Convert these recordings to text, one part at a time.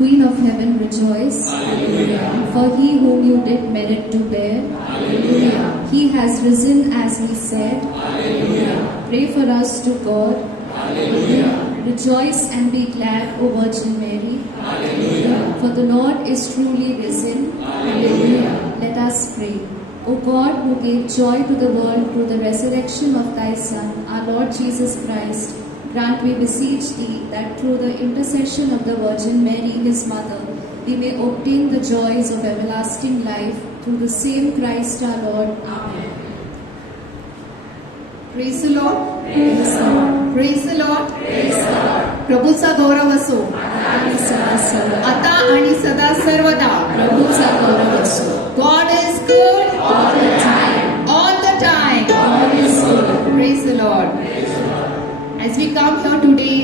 Queen of heaven, rejoice. Hallelujah. For he whom you did merit to bear, Hallelujah. he has risen as he said. Hallelujah. Pray for us to God. Hallelujah. Rejoice and be glad, O Virgin Mary. Hallelujah. For the Lord is truly risen. Hallelujah. Let us pray. O God, who gave joy to the world through the resurrection of thy Son, our Lord Jesus Christ, grant, we beseech thee, that through the intercession of the Virgin Mary, his mother, we may obtain the joys of everlasting life through the same Christ our Lord. Amen. Praise the Lord. Praise the Lord. Praise the Lord. Praise the Lord. प्रभूचा गौरव असो आणि सदा सर्वदा. आता आणि सदा सर्वदा. प्रभूचा गौरव असो. God is good All the time. all the time. God is good. Praise the Lord. As we come here today,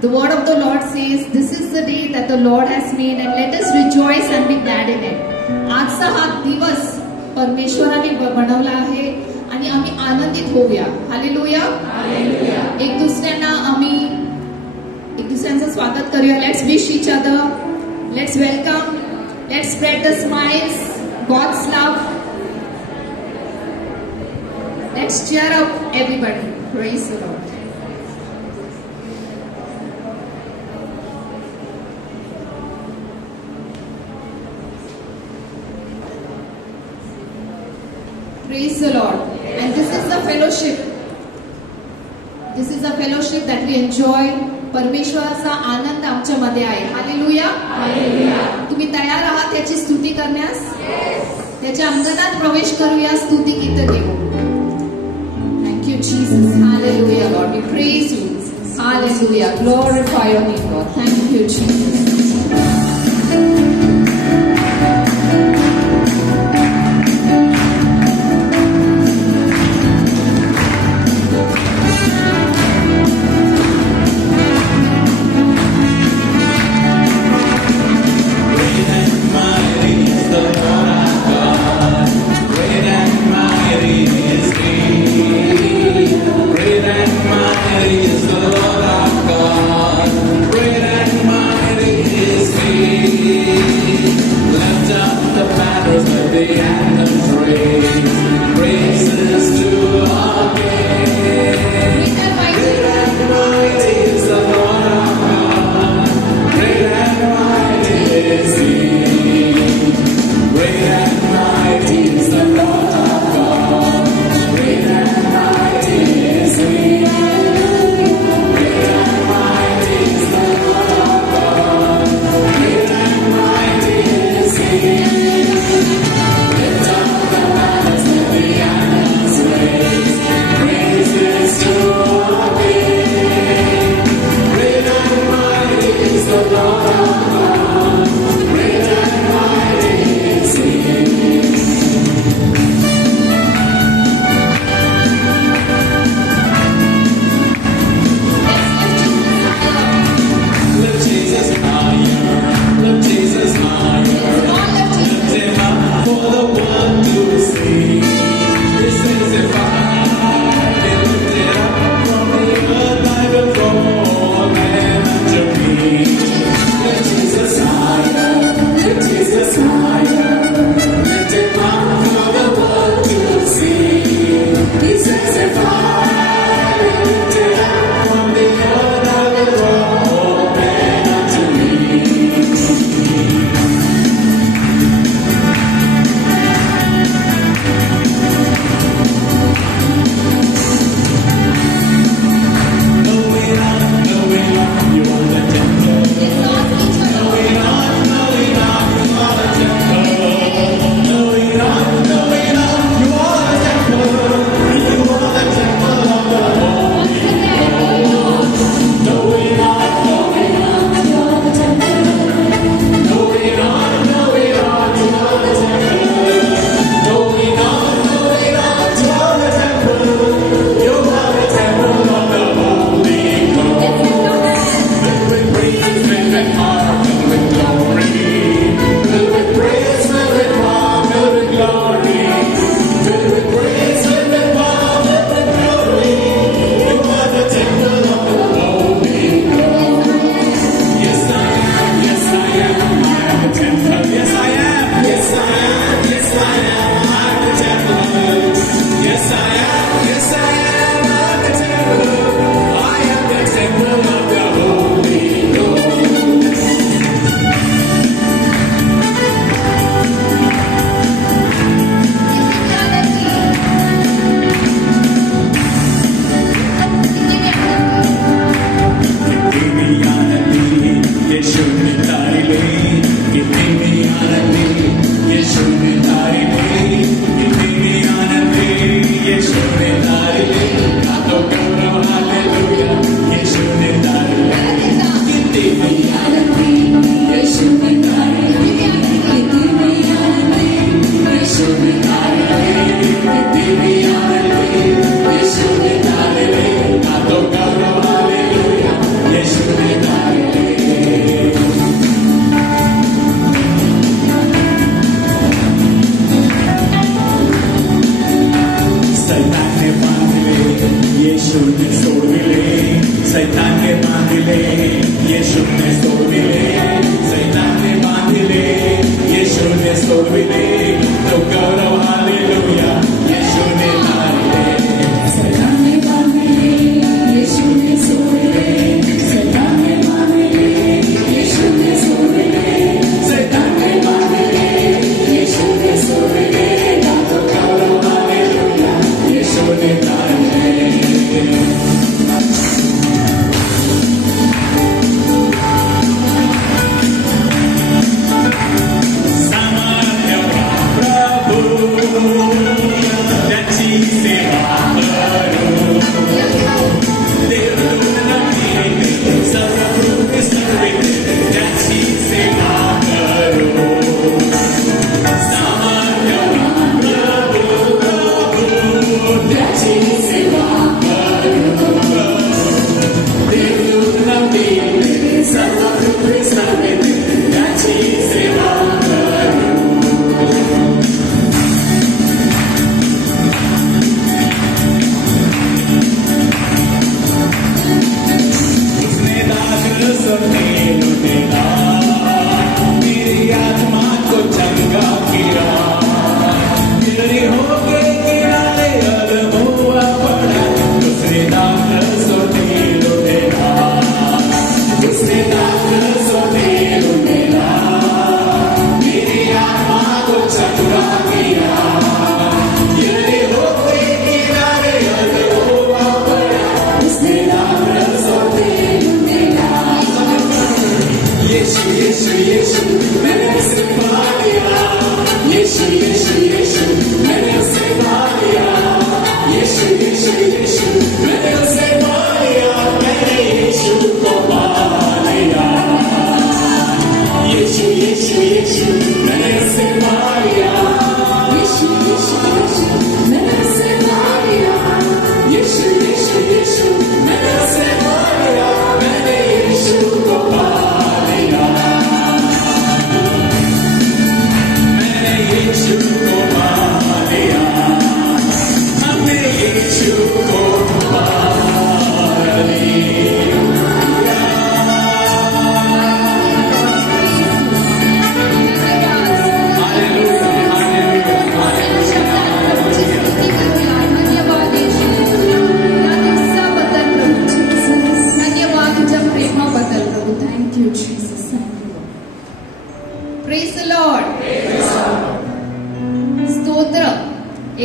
the word of the Lord says, this is the day that the Lord has made, and let us rejoice and be glad in it. आजचा हा दिवस परमेश्वराने बनवला आहे आणि आम्ही आनंदित होऊया. हालेलुया. एक दुसऱ्यांचं स्वागत करूया. Let's wish each other. Let's welcome. Let's spread the smiles. God's love. Let's cheer up everybody. Praise the Lord. Praise the Lord. And this is the fellowship. This is the fellowship that we enjoy. परमेश्वराचा आनंद आमच्या मध्ये आहे. हालेलुया. तुम्ही तयार आहात त्याची स्तुती करण्यास? त्याच्या अंगणात प्रवेश करूया स्तुती गीत घेऊ. Thank you Jesus. Hallelujah Lord. We praise you. Hallelujah. Glorify your name Lord. Thank you Jesus. Great and mighty is the Lord our God. Great and mighty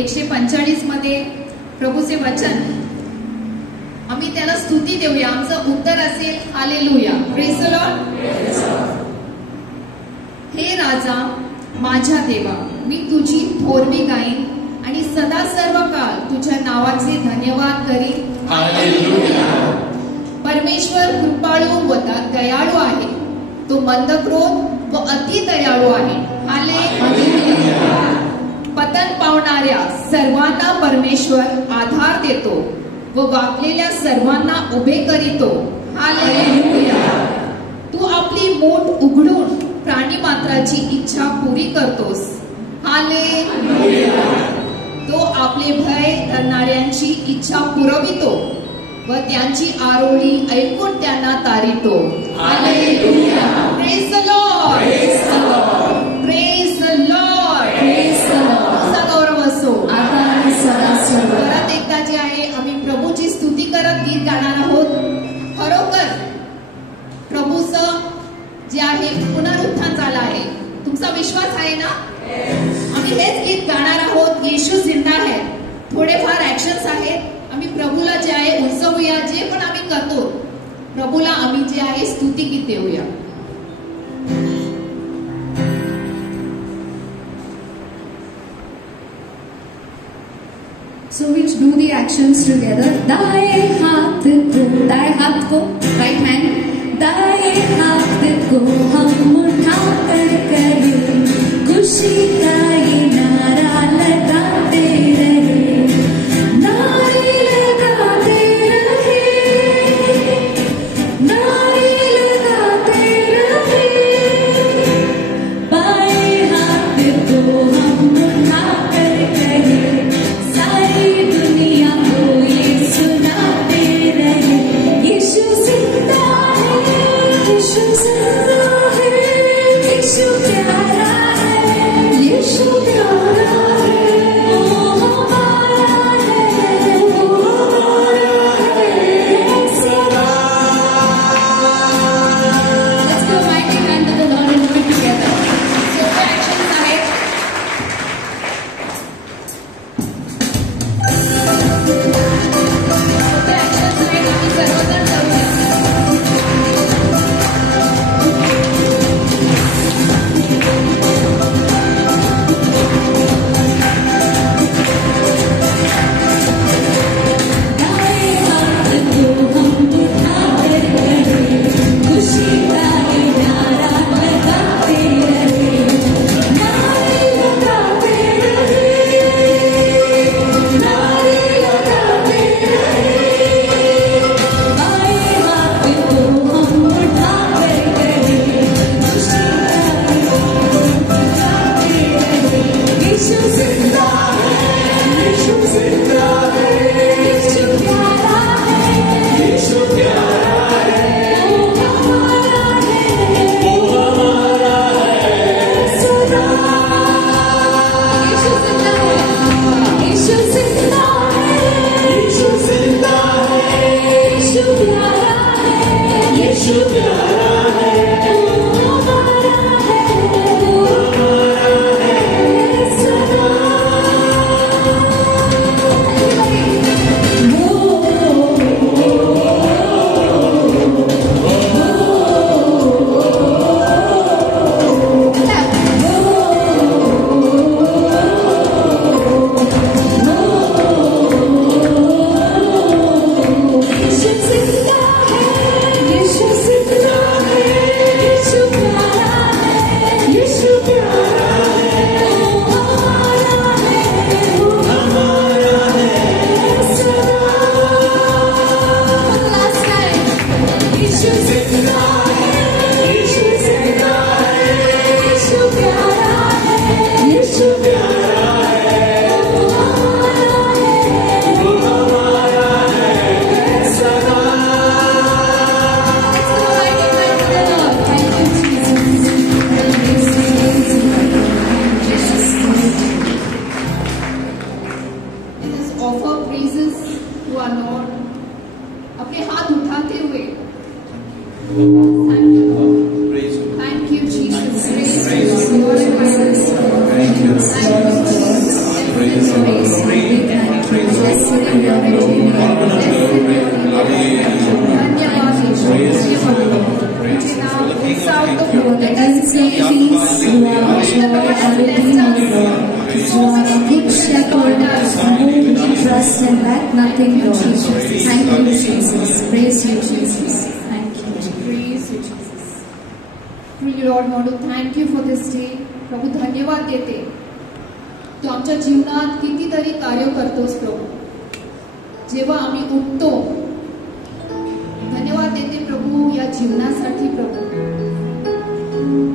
145 मध्ये प्रभूचे वचन आम्ही त्याला स्तुती देऊया. आमचं उत्तर असेल हालेलुया. Praise the Lord. हे राजा माझ्या देवा, मी तुझी थोरवी गाईन आणि सदा सर्व काळ तुझ्या नावाचे धन्यवाद करीन. हालेलुया. परमेश्वर कृपाळू व दयाळू आहे. तो मंदक्रोध व अति दयाळू आहे. हालेलुया. पतन पावणाऱ्या सर्वांना परमेश्वर आधार देतो व वाकलेल्या सर्वांना उभे करीतो. हालेलुया. तू आपली मूठ उघडून प्राणी मात्राची इच्छा पुरी करतोस. हालेलुया. तो आपले भय धरणाऱ्यांची इच्छा पुरवितो व त्यांची आरोळी ऐकून त्यांना तारितो. Hallelujah. Praise the Lord. Praise the Lord. Praise the Lord. Praise the Lord. तुझा गौरव असो आता आणि सदा सर्व. परत एकदा जे आहे आम्ही प्रभूची स्तुती करत गीत गाणार आहोत. खरोखर प्रभूचं जे आहे पुनरुत्थान झालं आहे. तुमचा विश्वास आहे ना? आम्ही हेच गीत गाणार आहोत. येशू जिंदा आहे. थोडेफार ऍक्शन्स आहेत. आम्ही प्रभूला जे आहे उत्सवूया. जे पण आम्ही करतो प्रभूला आम्ही जे आहे स्तुती गीत देऊया. actions together. दाएं हाथ को right hand, दाएं हाथ को हम उठा कर करें खुशी का ये नारा लगाते रहे, नारे लगाते रहे, नारे लगाते रहे। बाएं हाथ को हम उठा कर करें सारी दुनिया को ये सुनाते रहे, यीशु जिंदा है, यीशु जिंदा है, यीशु प्यारा है, यीशु प्यारा है, वो हमारा है, वो हमारा है सदा। Let's go mighty hand to the Lord and do it together. So the actions ahead. The actions ahead आम्ही सर्वजण करूया. दाएं हाथ को हम उठा कर करें खुशी का ये नारा लगाते रहे, नारे लगाते रहे, नारे लगाते रहे। बाएं हाथ को हम उठा कर करें खुशी का ये नारा लगाते रहे, यीशु जिंदा है, यीशु जिंदा है, यीशु प्यारा है, यीशु प्यारा है, वो हमारा है, वो हमारा है सदा। यीशु जिंदा है, यीशु जिंदा है, यीशु जिंदा है, यीशु प्यारा है, यीशु प्यारा है, वो हमारा है, वो हमारा है सदा। यीशु जिंदा है, यीशु जिंदा है, यीशु प्यारा है, यीशु प्यारा है, वो हमारा है, वो हमारा है सदा। Last time. यीशु जिंदा है, यीशु जिंदा है, यीशु प्यारा है, यीशु प्यारा है, वो हमारा है, वो हमारा है सदा। Let's go mighty hand to the Lord. Thank you, Jesus. Let us offer praises to our Lord. अपने हाथ उठाते हुए Thank you, Lord. Praise you. Thank you, Jesus. Praise Praise you, you. Lord. Praise you. Thank you. Thank you, Jesus. Praise you. Praise you. Blessed be your name. धन्यवाद यीशु, धन्यवाद। Now, it's out of your Let us say peace, you are our joy and redeemer, Lord. You are a good shepherd, in whom we trust and lack nothing, Lord. Thank you, Jesus. Praise you, Jesus. Thank you, Jesus. Praise you, Jesus. Really, Lord, want to thank you for this day. प्रभू धन्यवाद देते. तू आमच्या जीवनात कितीतरी कार्य करतोस प्रभू. जेव्हा आम्ही उठतो, धन्यवाद देते प्रभू या जीवनासाठी प्रभू.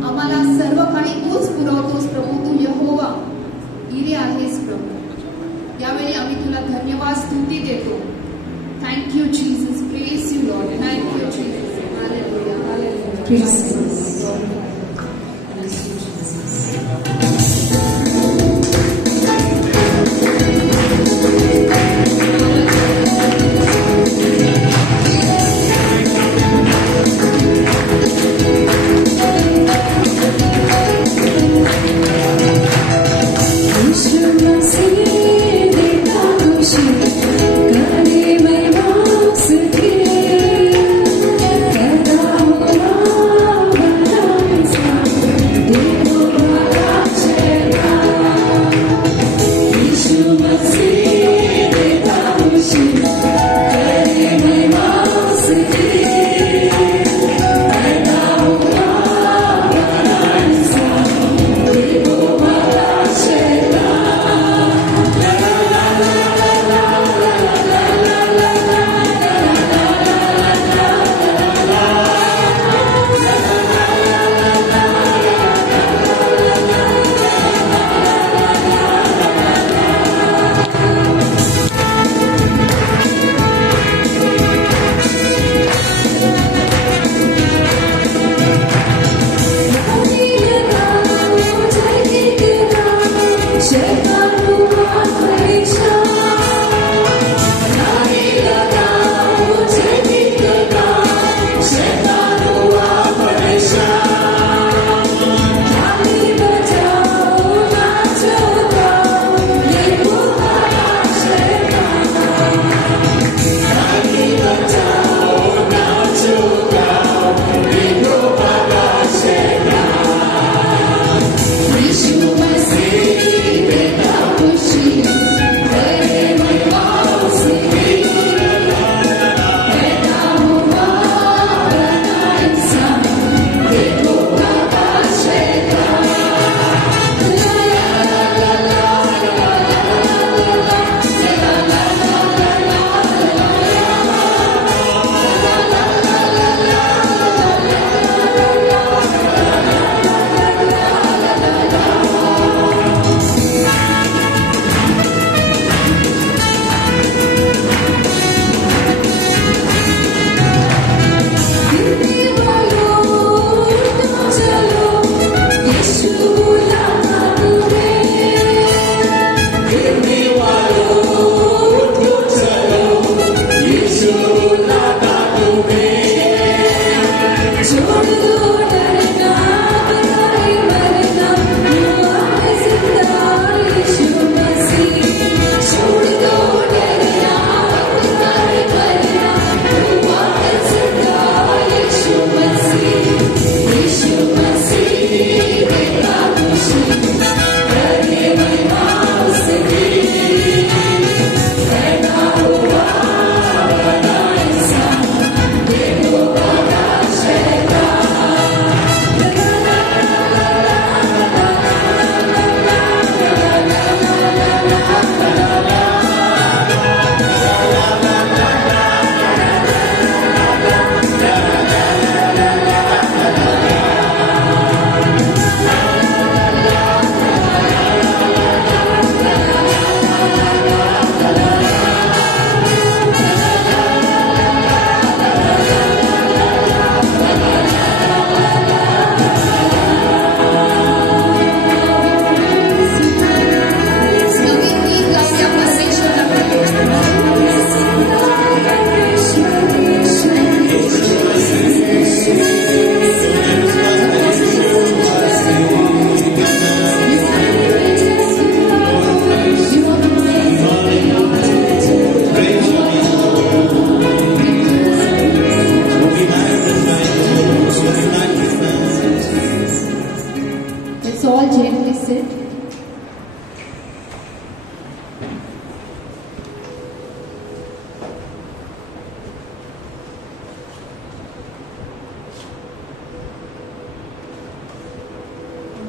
आम्हाला सर्व काही तूच पुरवतोस प्रभू. तू यहोवा इरे आहेस प्रभू. यावेळी आम्ही तुला धन्यवाद स्तुती देतो. Thank you Jesus. Praise you Lord. Thank you Jesus. Hallelujah, hallelujah. Praise you. यीशु मसीह देता खुशी करे मैं वास के, करता हुआ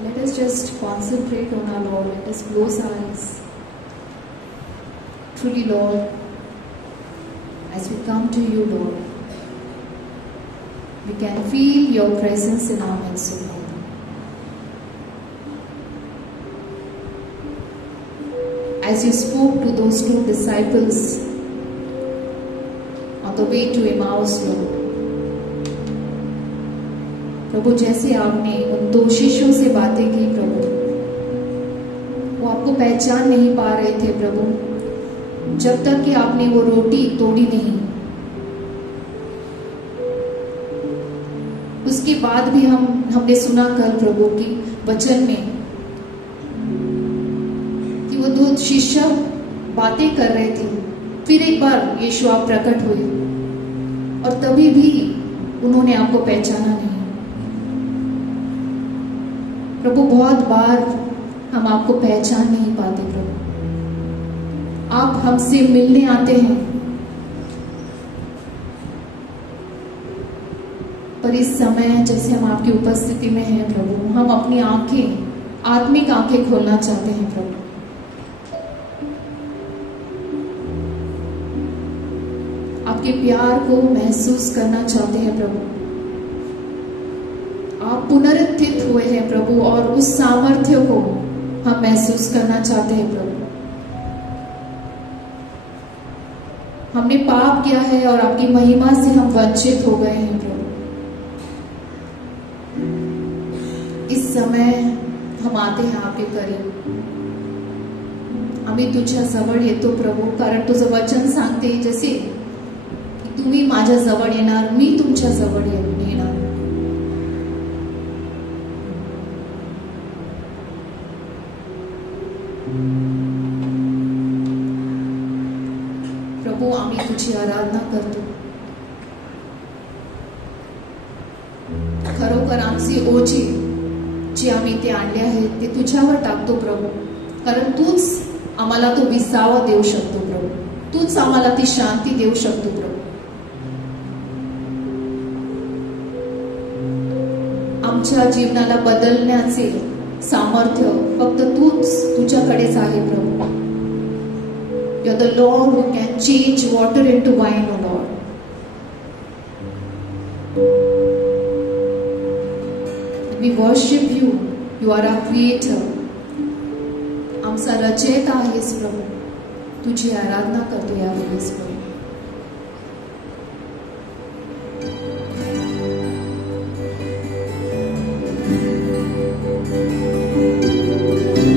let us just concentrate on our Lord. Let us close our eyes. Truly, Lord, as we come to you, Lord, we can feel your presence in our midst, O Lord. As you spoke to those two disciples on the way to Emmaus, Lord, प्रभु जैसे आपने उन दो शिष्यों से बातें की प्रभु, वो आपको पहचान नहीं पा रहे थे प्रभु, जब तक कि आपने वो रोटी तोड़ी नहीं। उसके बाद भी हमने सुना कल प्रभु की वचन में कि वो दो शिष्य बातें कर रहे थे, फिर एक बार यीशु आप प्रकट हुए और तभी भी उन्होंने आपको पहचाना नहीं। प्रभु बहुत बार हम आपको पहचान नहीं पाते प्रभु, आप हमसे मिलने आते हैं, पर इस समय जैसे हम आपकी उपस्थिति में हैं प्रभु, हम अपनी आंखें, आत्मिक आंखें खोलना चाहते हैं प्रभु। आपके प्यार को महसूस करना चाहते हैं प्रभु। आप पुनरुत्थित हुए हैं प्रभु और उस सामर्थ्य को हम महसूस करना चाहते हैं प्रभु। हमने पाप किया है और आपकी महिमा से हम वंचित हो गए हैं प्रभु। इस समय हम आते हैं आपके करीब, आम्ही तुझ्या जवळ येतो प्रभू, कारण तुझं वचन सांगते जसे तुम्ही माझ्या जवळ येणार, मी तुमच्या जवळ येणार। प्रभू आम्ही तुझी आराधना करतो, खरोखर आमचे ओझे जे आम्ही ते आणले आहेत ते तुझ्यावर टाकतो प्रभू, कारण तूच आम्हाला तो विसावा देऊ शकतो प्रभू, तूच आम्हाला ती शांती देऊ शकतो प्रभू। आमच्या जीवनाला बदलण्याचे सामर्थ्य फक्त तुझ्याकडेच आहे प्रभू। You are the Lord who can change water into wine, O Lord. We worship you. You are our creator. आमचा रचयिता आहेस प्रभू, तुझी आराधना करतो यावेळेस प्रभू। Thank you.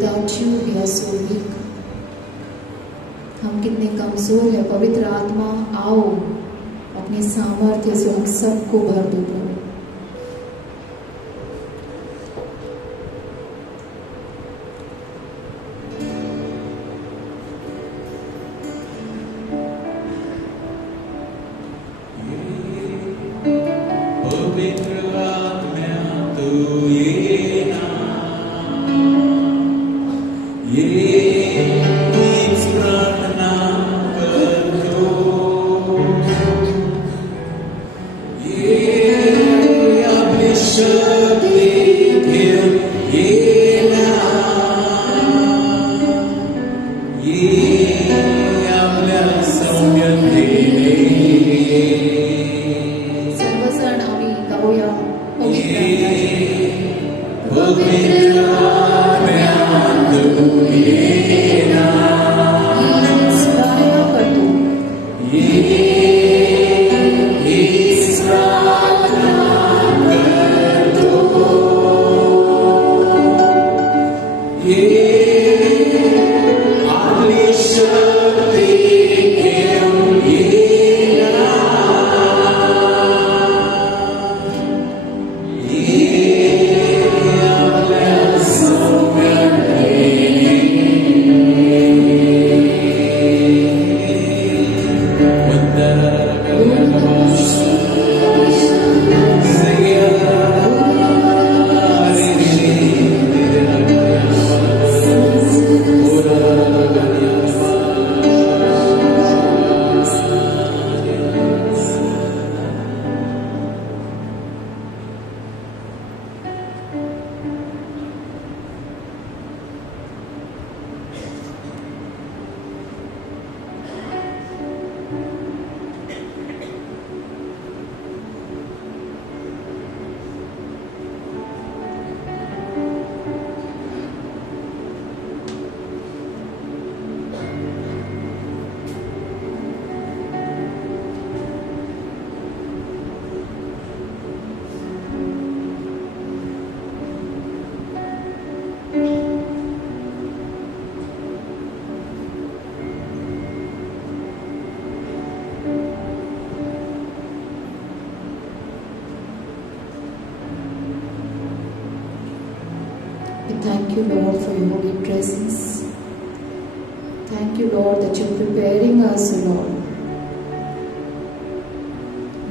Without you we are so weak. हम कितने कमजोर है। पवित्र आत्मा आओ, अपने सामर्थ्य से हम सबको भर दो प्रभु। Thank you, Lord, for your holy presence. Thank you, Lord, that you're preparing us, Lord.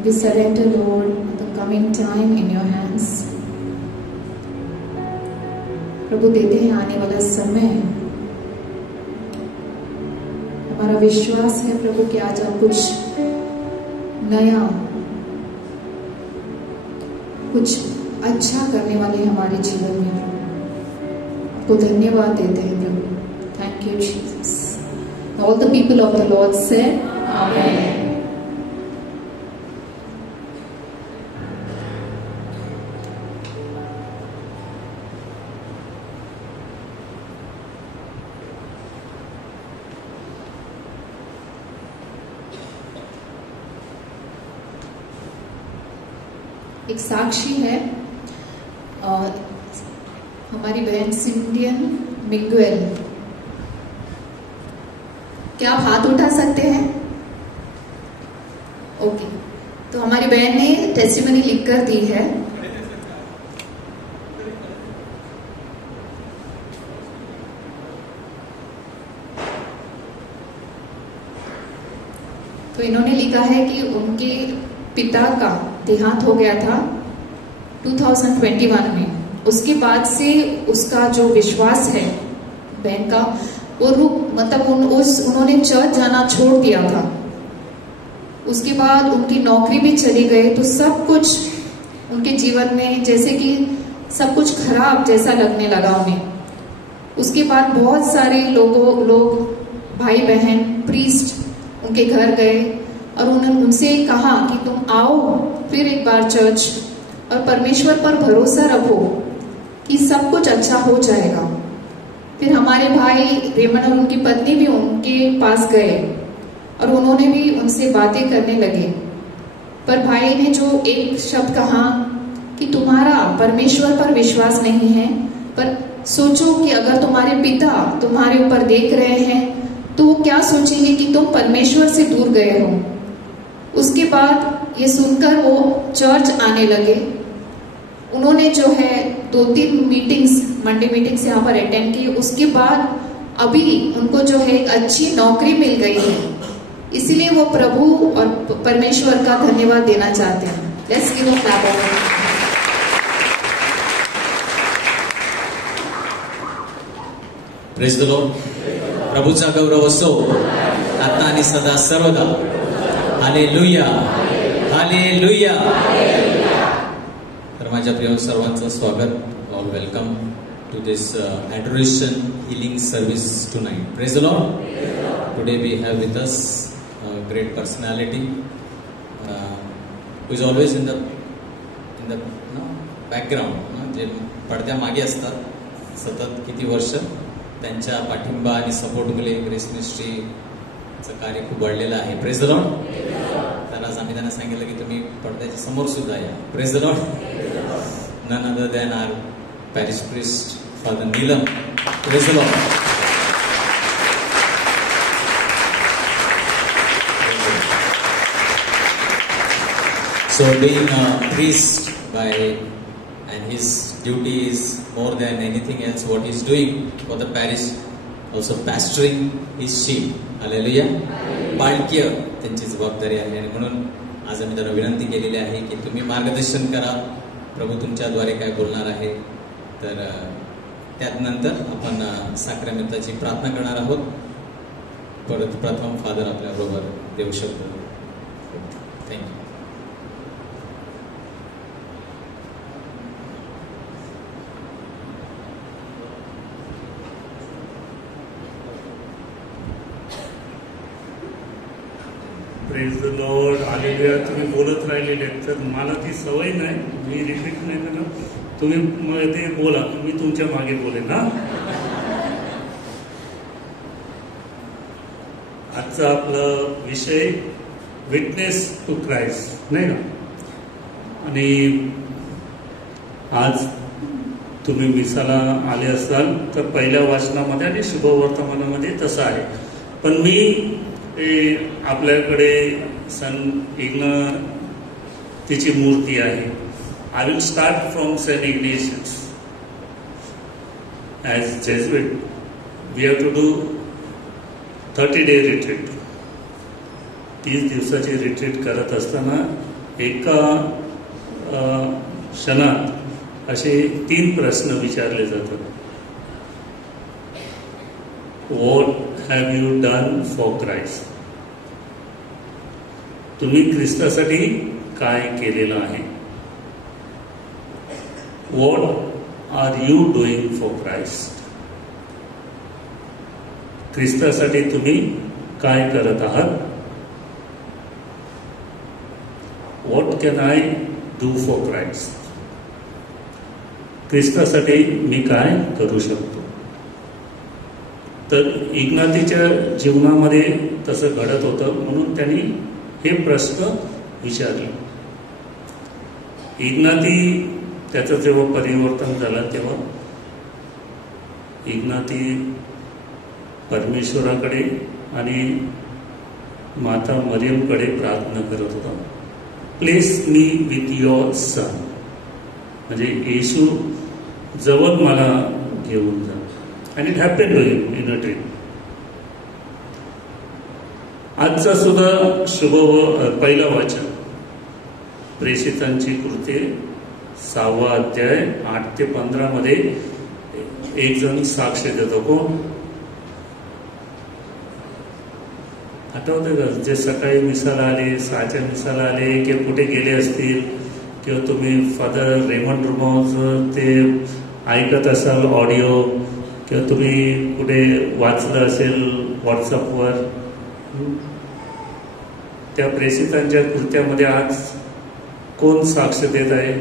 We surrender, Lord, the coming time in your hands. प्रभु देते हैं आने वाला समय। हमारा विश्वास है प्रभु कि आज आप कुछ नया, कुछ अच्छा करने वाले हैं हमारे जीवन में। तो धन्यवाद देते हैं प्रभु। Thank you Jesus. All the people of the Lord से आमेन। एक साक्षी है, हमारी बहन सिंडियन मिंगुएल। क्या आप हाथ उठा सकते हैं? ओके, तो हमारी बहन ने टेस्टिमनी लिखकर दी है। तो इन्होंने लिखा है कि उनके पिता का देहांत हो गया था 2021 में। उसके बाद से उसका जो विश्वास है बहन का, वो उन्होंने चर्च जाना छोड़ दिया था। उसके बाद उनकी नौकरी भी चली गई, तो सब कुछ उनके जीवन में जैसे कि सब कुछ खराब जैसा लगने लगा उन्हें। उसके बाद बहुत सारे लोग भाई बहन प्रीस्ट उनके घर गए और उन्होंने उनसे कहा कि तुम आओ फिर एक बार चर्च, और परमेश्वर पर भरोसा रखो कि सब कुछ अच्छा हो जाएगा। फिर हमारे भाई रेमन और उनकी पत्नी भी उनके पास गए और उन्होंने भी उनसे बातें करने लगे। पर भाई ने जो एक शब्द कहा कि तुम्हारा परमेश्वर पर विश्वास नहीं है, पर सोचो कि अगर तुम्हारे पिता तुम्हारे ऊपर देख रहे हैं तो वो क्या सोचेंगे कि तुम परमेश्वर से दूर गए हो। उसके बाद ये सुनकर वो चर्च आने लगे। उन्होंने जो है 2-3 मीटिंग्स, मंडे मीटिंग्स यहाँ पर अटेंड की। उसके बाद अभी उनको जो है एक अच्छी नौकरी मिल गई है, इसीलिए वो प्रभु और परमेश्वर का धन्यवाद देना चाहते हैं। Let's give a clap of hands. Praise the Lord. प्रभूचा गौरव असो आता आणि सदा सर्वदा. Hallelujah, hallelujah. तर माझ्या प्रिय सर्वांचं स्वागत. All welcome to this adoration healing service tonight. Praise the Lord. Today we have with us a great personality who is always in the background, जे पडद्या मागे असतात सतत किती वर्ष. त्यांच्या पाठिंबा आणि सपोर्ट मुळे ग्रेस मिनिस्ट्रीचं कार्य खूप वाढलेलं आहे. Praise the Lord. त्यालाच आम्ही त्यांना सांगितलं की तुम्ही पडद्याच्या समोर सुद्धा या. Praise the Lord. None other than our parish priest, Father Neelam. Praise the Lord. So being a priest and his duty is more than anything else what he's doing for the parish, also pastoring his sheep. Hallelujah. बाळकीय त्यांची जबाबदारी आहे आणि म्हणून आज आम्ही त्यांना विनंती केलेली आहे की तुम्ही मार्गदर्शन करा. प्रभू तुमच्याद्वारे काय बोलणार आहे. तर त्यानंतर आपण साक्रामेंटाची प्रार्थना करणार आहोत. परत प्रथम फादर आपल्याबरोबर देऊ शकतो. Thank you. Praise the Lord. Hallelujah. तुम्ही बोलत राहिलेले तर मला ती सवय नाही, मी रिपीट नाही करणार. तुम्ही ते बोला, मी तुमच्या मागे बोलेन ना. आजचा आपला विषय विटनेस टू क्राइस्ट, नाही का. आणि आज तुम्ही मिसाला आले असाल तर पहिल्या वाचनामध्ये आणि शुभवर्तमानामध्ये तसं आहे. पण मी आपल्याकडे संत इग्नातिची मूर्ती आहे. I will start from St. Ignatius. As Jesuit, we have to do 30-day retreat. 30 दिवसाची रिट्रीट करत असताना एका क्षणात असे 3 प्रश्न विचारले जातात. What have you done for Christ? तुम्ही ख्रिस्तासाठी काय केलेलं आहे? What are you doing for Christ? ख्रिस्तासाठी तुम्ही काय करत आहात? What can I do for Christ? ख्रिस्तासाठी मी काय करू शकतो? तर इग्नातीच्या जीवनामध्ये तसं घडत होतं म्हणून त्यांनी हे प्रश्न विचारले. इग्नाती त्याचं जेव्हा परिवर्तन झालं तेव्हा इग्नाती परमेश्वराकडे आणि माता मरियमकडे प्रार्थना करत होता. Place me with your son, म्हणजे येशू जवळ मला घेऊन जा. And it happened to him in a dream. आजचा सुद्धा पहिला वाचन प्रेषितांची कृत्ये 6वा अध्याय 8 ते 15 मध्ये एक जण साक्ष देतो. कोण आठवतं का? जे सकाळी मिसाला आले, 6च्या मिसाला आले की कुठे गेले असतील, किंवा तुम्ही फादर रेमंड रुमॉज ते ऐकत असाल ऑडिओ, किंवा तुम्ही कुठे वाचलं असेल व्हॉट्सअपवर. त्या प्रेषितांच्या कृत्यामध्ये आज कोण साक्ष देत आहे?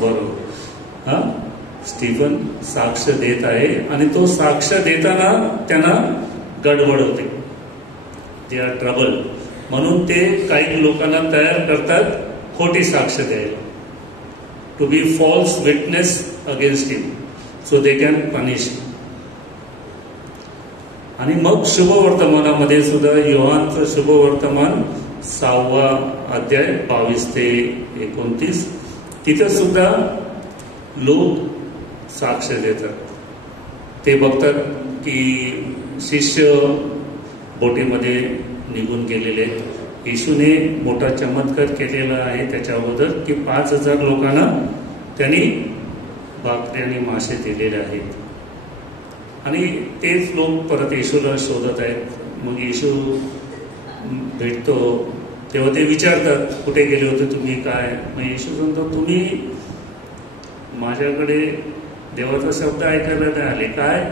बरोबर, स्टीफन साक्ष देत आहे. आणि तो साक्ष देताना त्यांना गडबड होते, दे आर ट्रबल. म्हणून ते काही लोकांना तयार करतात खोटी साक्ष द्यायला. to be false witness against him, so they can punish him. आणि मग शुभवर्तमानामध्ये सुद्धा योहानचं शुभवर्तमान 6वा अध्याय 22 ते 29 तिथे सुद्धा लोक साक्ष देतात. ते बघतात की शिष्य बोटीमध्ये निघून गेलेले आहेत. येशूने मोठा चमत्कार केलेला आहे त्याच्या अगोदर की 5,000 लोकांना त्यांनी भाकरी आणि मासे दिलेले आहेत. आणि तेच लोक परत येशूला शोधत आहेत. मग येशू भेटतो तेव्हा ते विचारतात कुठे गेले होते तुम्ही, काय. मग येशू म्हणतो तुम्ही माझ्याकडे देवाचा शब्द ऐकायला नाही आले काय.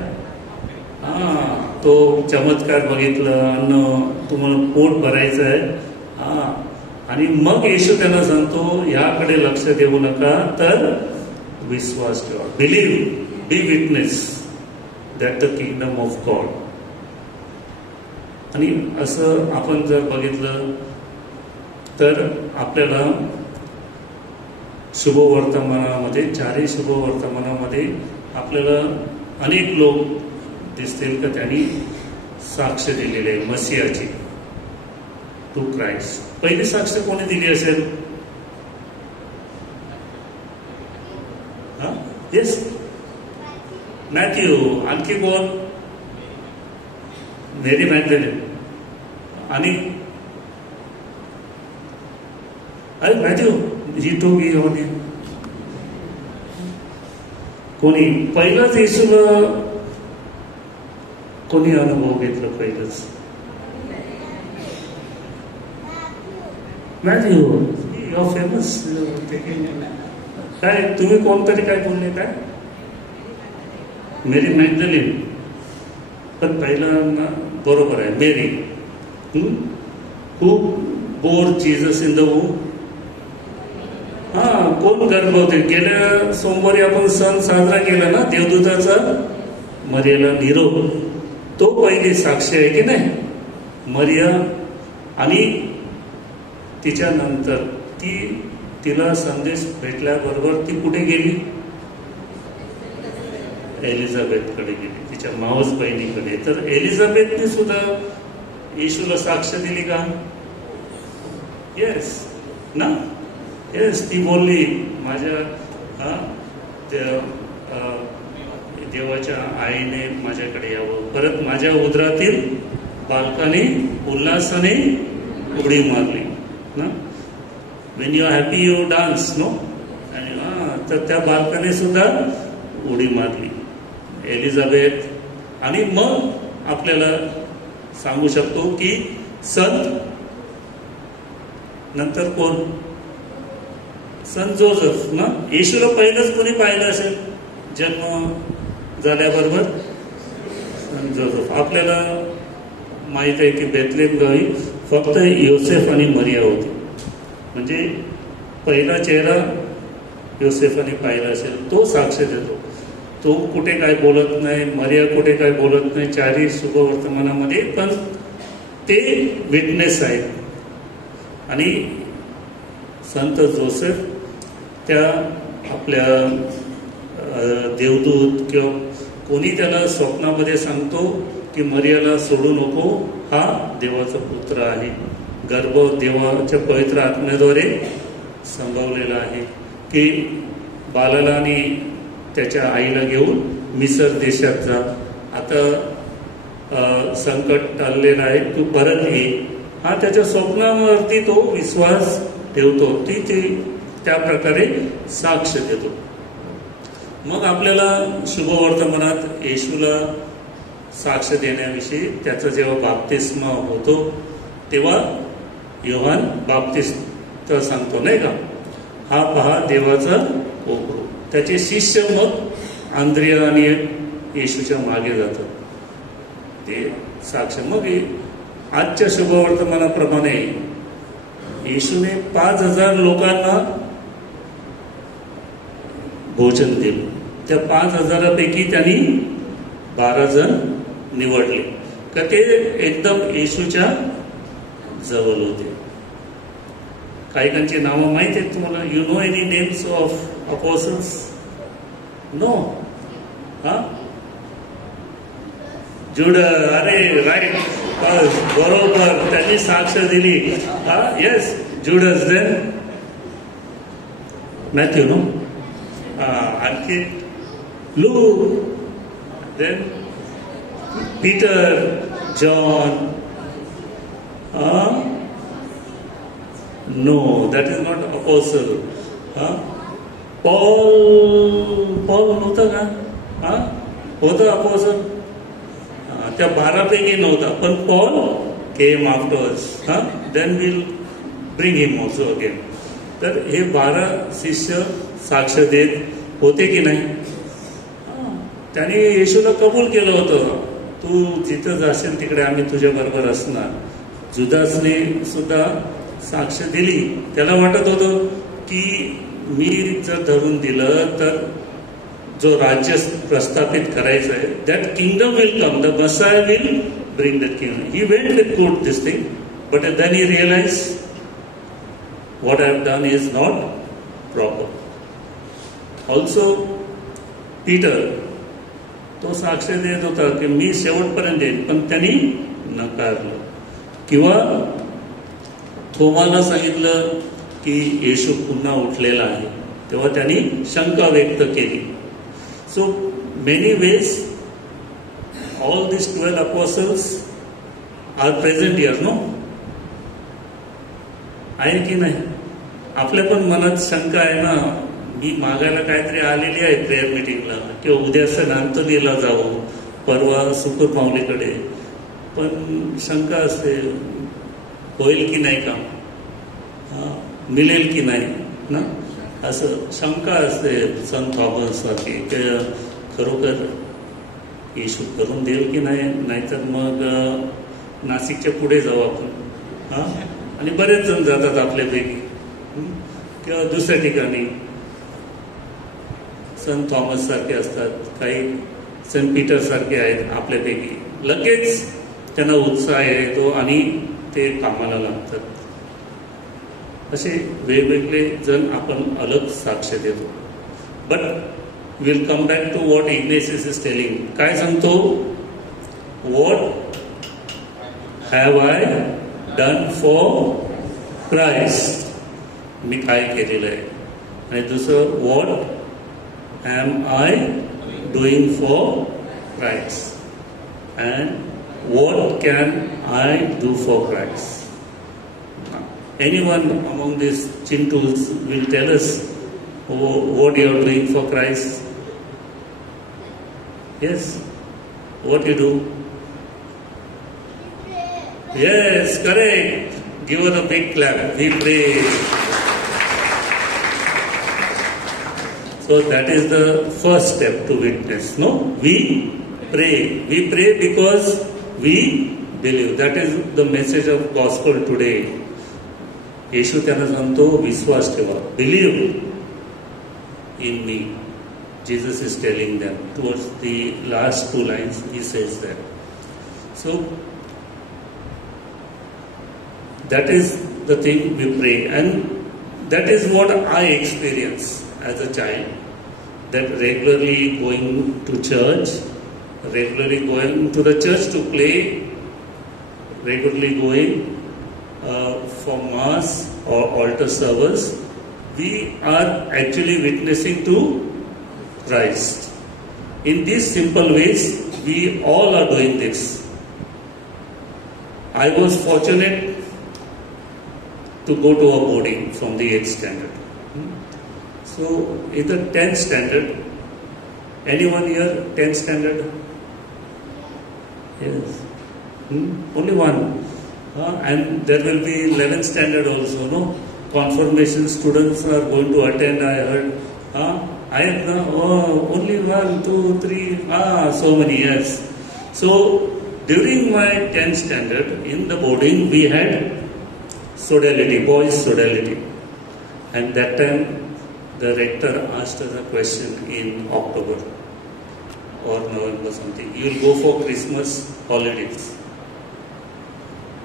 तो चमत्कार बघितलं, अन्न तुम्हाला पोट भरायचं आहे. आणि मग येशू त्यांना सांगतो ह्याकडे लक्ष देऊ नका, तर विश्वास ठेवा. Believe, B witness that the kingdom of God. आणि असं आपण जर बघितलं तर आपल्याला शुभवर्तमानामध्ये, 4ही शुभवर्तमानामध्ये आपल्याला अनेक लोक दिसतील का त्यांनी साक्ष दिलेली आहे मसीहाची, टू क्राइस्ट. पहिली साक्ष कोणी दिली असेल? Yes, Matthew. आणखी कोण? मेरी मॅग्दलेन. आणि अरे मॅथ्यू ही टू बी होणे. कोणी पहिलंच येशूला कोणी अनुभव घेतला पहिलंच? मॅथ्यू. You are famous. काय तुम्ही कोणतरी काय बोलले काय? मेरी मॅग्दलेन. पण पहिला बरोबर आहे Mary. Who bore Jesus in the womb. कोण गर्भवती. गेल्या सोमवारी आपण सण साजरा केला ना देवदूताचा, मरियाला निरोप. तो पहिली साक्षी आहे की नाही मरिया. आणि तिच्या नंतर तिला संदेश भेटल्याबरोबर ती कुठे गेली? एलिझाबेथकडे गेली, तिच्या मावस बहिणीकडे. तर एलिझाबेथने सुद्धा येशूला साक्ष दिली का? येस ना. येस, ती बोलली माझ्या देवाच्या आईने माझ्याकडे यावं. परत माझ्या उदरातील बालकाने उल्हासाने उडी मारली ना. When you are happy you dance no. तर त्या बालकाने सुद्धा उडी मारली एलिझाबेथ. आणि मग आपल्याला सांगू शकतो की संत नंतर कोण? संत जोसेफ ना. येशूला पहिलंच कोणी पाहिलं असेल जन्म झाल्याबरोबर? संत जोसेफ. आपल्याला माहित आहे की बेथलेम गावी फक्त योसेफ आणि मरिया होती. म्हणजे पहिला चेहरा योसेफाने पाहिला असेल, तो साक्ष देतो. तो कुठे काय बोलत नाही, मरिया कुठे काय बोलत नाही 4ही शुभवर्तमानामध्ये, पण ते विटनेस आहेत. आणि संत जोसेफ त्या आपल्या देवदूत किंवा कोणी त्याला स्वप्नामध्ये सांगतो की मरियाला सोडू नको, हा देवाचा पुत्र आहे, गर्भ देवाच्या पवित्र आत्म्याद्वारे संभवलेला आहे. की बालाला आणि त्याच्या आईला घेऊन मिसर देशात जा, आता संकट टाळलेलं आहे, तू परत ये. हा त्याच्या स्वप्नावरती तो विश्वास ठेवतो. ती त्या प्रकारे साक्ष देतो. मग आपल्याला शुभवर्तमानात येशूला साक्ष देण्याविषयी त्याचा जेव्हा बाप्तिस्मा होतो तेव्हा योहान बाप्तिस्त सांगतो नाही का, हा पहा देवाचा कोकरू. त्याचे शिष्य मग आंद्रिया आणि येशूच्या मागे जातात, ते साक्ष. मग आजच्या शुभवर्तमानाप्रमाणे येशूने 5,000 लोकांना भोजन दिलं. त्या 5,000पैकी त्यांनी 12 जण निवडले का ते एकदम येशूच्या जवळ होते. काहीकांची नावं माहिती आहेत तुम्हाला? You know any names of apostles? No. हा, जुडस. अरे राईट, बरोबर, त्यांनी साक्ष दिली. हा, yes, Judas. Then Matthew. No. आणखी Luke. Then Peter, John. No, that is not apostle. Paul नव्हता का? होता अपोसल. त्या 12 पैकी नव्हता, पण Paul came afterwards. Then will bring him also again. तर हे 12 शिष्य साक्ष देत होते की नाही? त्याने येशूला कबूल केलं होतं, तू जिथं जाशील तिकडे आम्ही तुझ्या बरोबर असणार. जुदासने सुद्धा साक्ष दिली. त्याला वाटत होतं की मी जर धरून दिलं तर जो राज्य प्रस्थापित करायचं आहे, that kingdom will come, the Messiah will bring that kingdom. He went with good this thing, but then he realize what I have done is not proper. Also Peter, तो साक्ष देत होता की मी शेवटपर्यंत येईल, पण त्यांनी नकारलं. किंवा थोमाला सांगितलं की येशू पुन्हा उठलेला आहे, तेव्हा त्यांनी शंका व्यक्त केली. So many ways all this 12 apostles are present here. No, आहे की नाही? आपल्या पण मनात शंका आहे ना, मी मागायला काहीतरी आलेली आहे प्रेयर मिटिंगला, किंवा उद्या सण अंतनीला जाऊ, परवा सुकूर माऊलीकडे, पण शंका असते, होईल की नाही काम, मिळेल की नाही ना, असं शंका असते. संत थॉमस सारखी खरोखर येशू करून देईल की नाही, नाहीतर मग नाशिकच्या पुढे जाऊ आपण. आणि बरेच जण जातात आपल्यापैकी, किंवा दुसऱ्या ठिकाणी संत थॉमस सारखे असतात, काही सेंट पीटर सारखे आहेत आपल्यापैकी. लगेच त्यांना उत्साह येतो आणि ते कामाला लागतात. असे वेगवेगळे जण आपण अलग साक्ष देतो. But will come back to what Ignatius is telling. काय सांगतो? What have I done for Christ. मी काय केलेलं आहे. आणि दुसरं, what am I doing for Christ. And what can I do for Christ? Anyone among these chintus will tell us what you are doing for Christ? Yes? What you do? Yes, correct. Give us a big clap. We pray. So that is the first step to witness. No? We pray. We pray because we believe. That is the message of gospel today. येशू त्यांना सांगतो, विश्वास ठेवा. Believe in me. Jesus is telling them. Towards the last 2 lines, he says that. So that is the thing we pray, and that is what I experienced as a child. That regularly going to church, regularly going to the church to play, regularly going for mass or altar service, we are actually witnessing to Christ. In these simple ways, we all are doing this. I was fortunate to go to a boarding from the 8th standard. So in the 10th standard, anyone here 10th standard? Yes. Only one. And there will be 11th standard also, no? Confirmation students are going to attend, I heard. I have only 1, 2, 3, so many years. So during my 10th standard, in the boarding, we had sodality, boys sodality. And that time, the rector asked us a question in October or November something. You will go for Christmas holidays.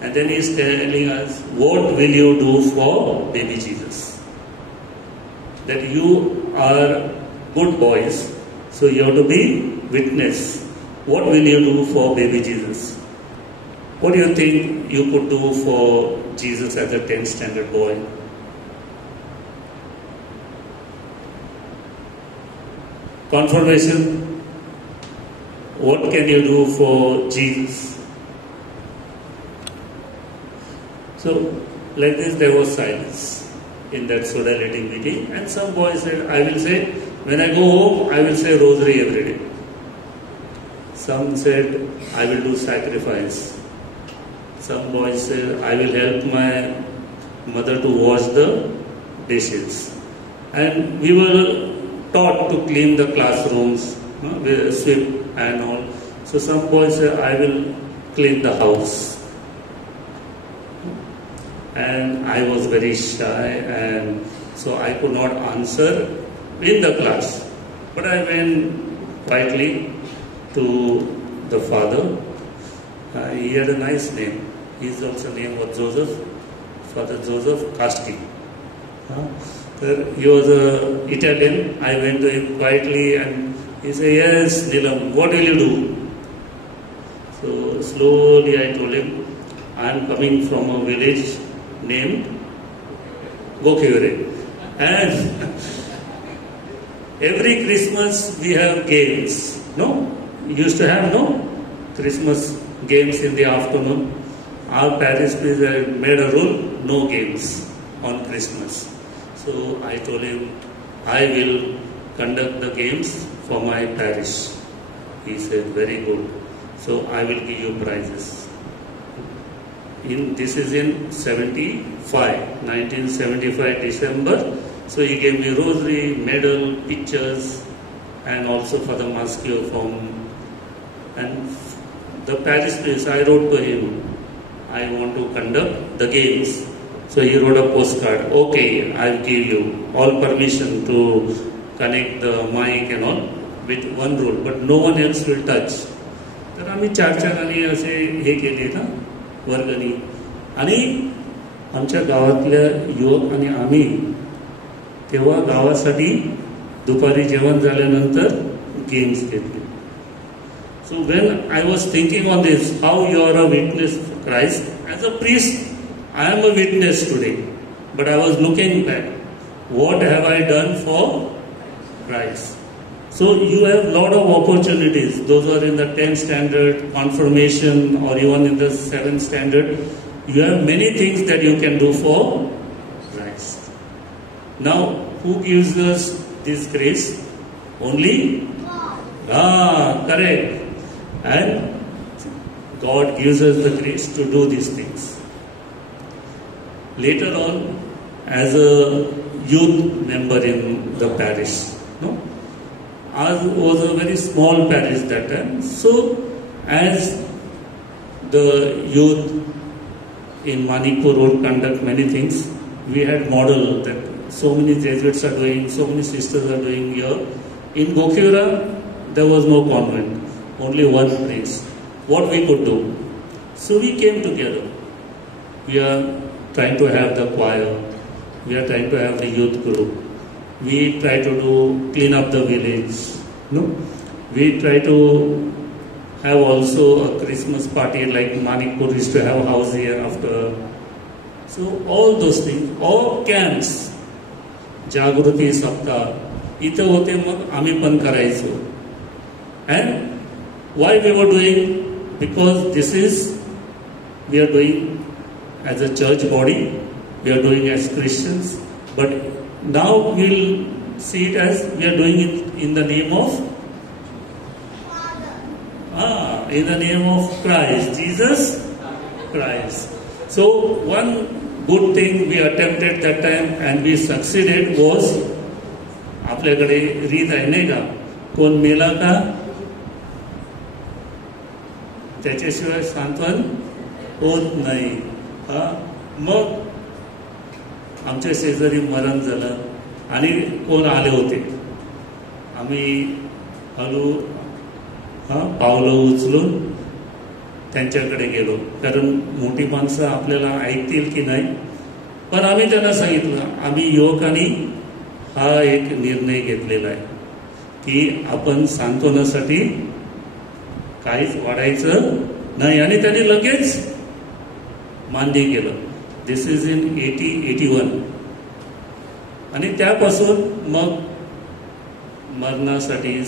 And then he's telling us, what will you do for baby Jesus? That you are good boys, so you have to be witness. What will you do for baby Jesus? What do you think you could do for Jesus as a 10th standard boy? Confirmation. What can you do for Jesus? So, like this, there was silence in that sodality meeting, and some boys said, I will say, when I go home, I will say rosary every day. Some said, I will do sacrifice. Some boys said, I will help my mother to wash the dishes. And we were taught to clean the classrooms, sweep and all. So some boys said, I will clean the house. And I was very shy, and so I could not answer in the class. But I went quietly to the father. He had a nice name. His also name was Joseph, Father Joseph Kastki. He was Italian. I went to him quietly and he said, yes, Nilam, what will you do? So slowly I told him, I am coming from a village named Gokiure. And every Christmas we have games. No? We used to have Christmas games in the afternoon. Our parish priest had made a rule, no games on Christmas. So I told him, I will conduct the games for my parish. He said, very good. So I will give you prizes. This is in 1975 December. So he gave me rosary, medal, pictures, and also for the Maschio form. And the parish priest, I wrote to him, I want to conduct the games. So he wrote a postcard, okay, I'll give you all permission to connect the mic and all with one rule, but no one else will touch. तर आम्ही 4 असे हे केले ना वर्गणी, आणि आमच्या गावातल्या युवक आणि आम्ही तेव्हा गावासाठी दुपारी जेवण झाल्यानंतर गेम्स घेतले. So when I was thinking on this, how you are a witness for Christ, as a priest, I am a witness today. But I was looking back, what have I done for Christ? So you have a lot of opportunities. Those who are in the 10th standard, confirmation, or even in the 7th standard, you have many things that you can do for Christ. Now, who gives us this grace? Only God. Correct. And God gives us the grace to do these things. Later on, as a youth member in the parish, ours was a very small parish that time. So, as the youth in Manipur would conduct many things, we had model that so many Jesuits are doing, so many sisters are doing here. In Gokiura, there was no convent, only one priest. What we could do? So we came together. We are trying to have the choir. We are trying to have the youth group. We try to clean up the village. We try to have also a Christmas party like Manipur used to have a house here after. So all those things, all camps, Jagruti Saptah, इथे होते मग आम्ही पण करायचो. And why we were doing? Because this is, we are doing as a church body, we are doing as Christians, but now we'll see it as we are doing it in the name of in the name of Christ, Jesus Christ. So one good thing we attempted that time and we succeeded was, आपल्याकडे रीत आहे नाही का, कोण मेला का त्याच्याशिवाय सांत्वन होत नाही. मग आमच्या शेजारी मरण झालं आणि कोण आले होते, आम्ही हळू पावलं उचलून त्यांच्याकडे गेलो, कारण मोठी माणसं आपल्याला ऐकतील की नाही. पण आम्ही त्यांना सांगितलं, आम्ही युवकांनी हा एक निर्णय घेतलेला आहे की आपण सांत्वनासाठी काहीच वाढायचं नाही. आणि त्यांनी लगेच मान्य केलं. This is in 80-81. आणि त्यापासून मग मरणासाठी,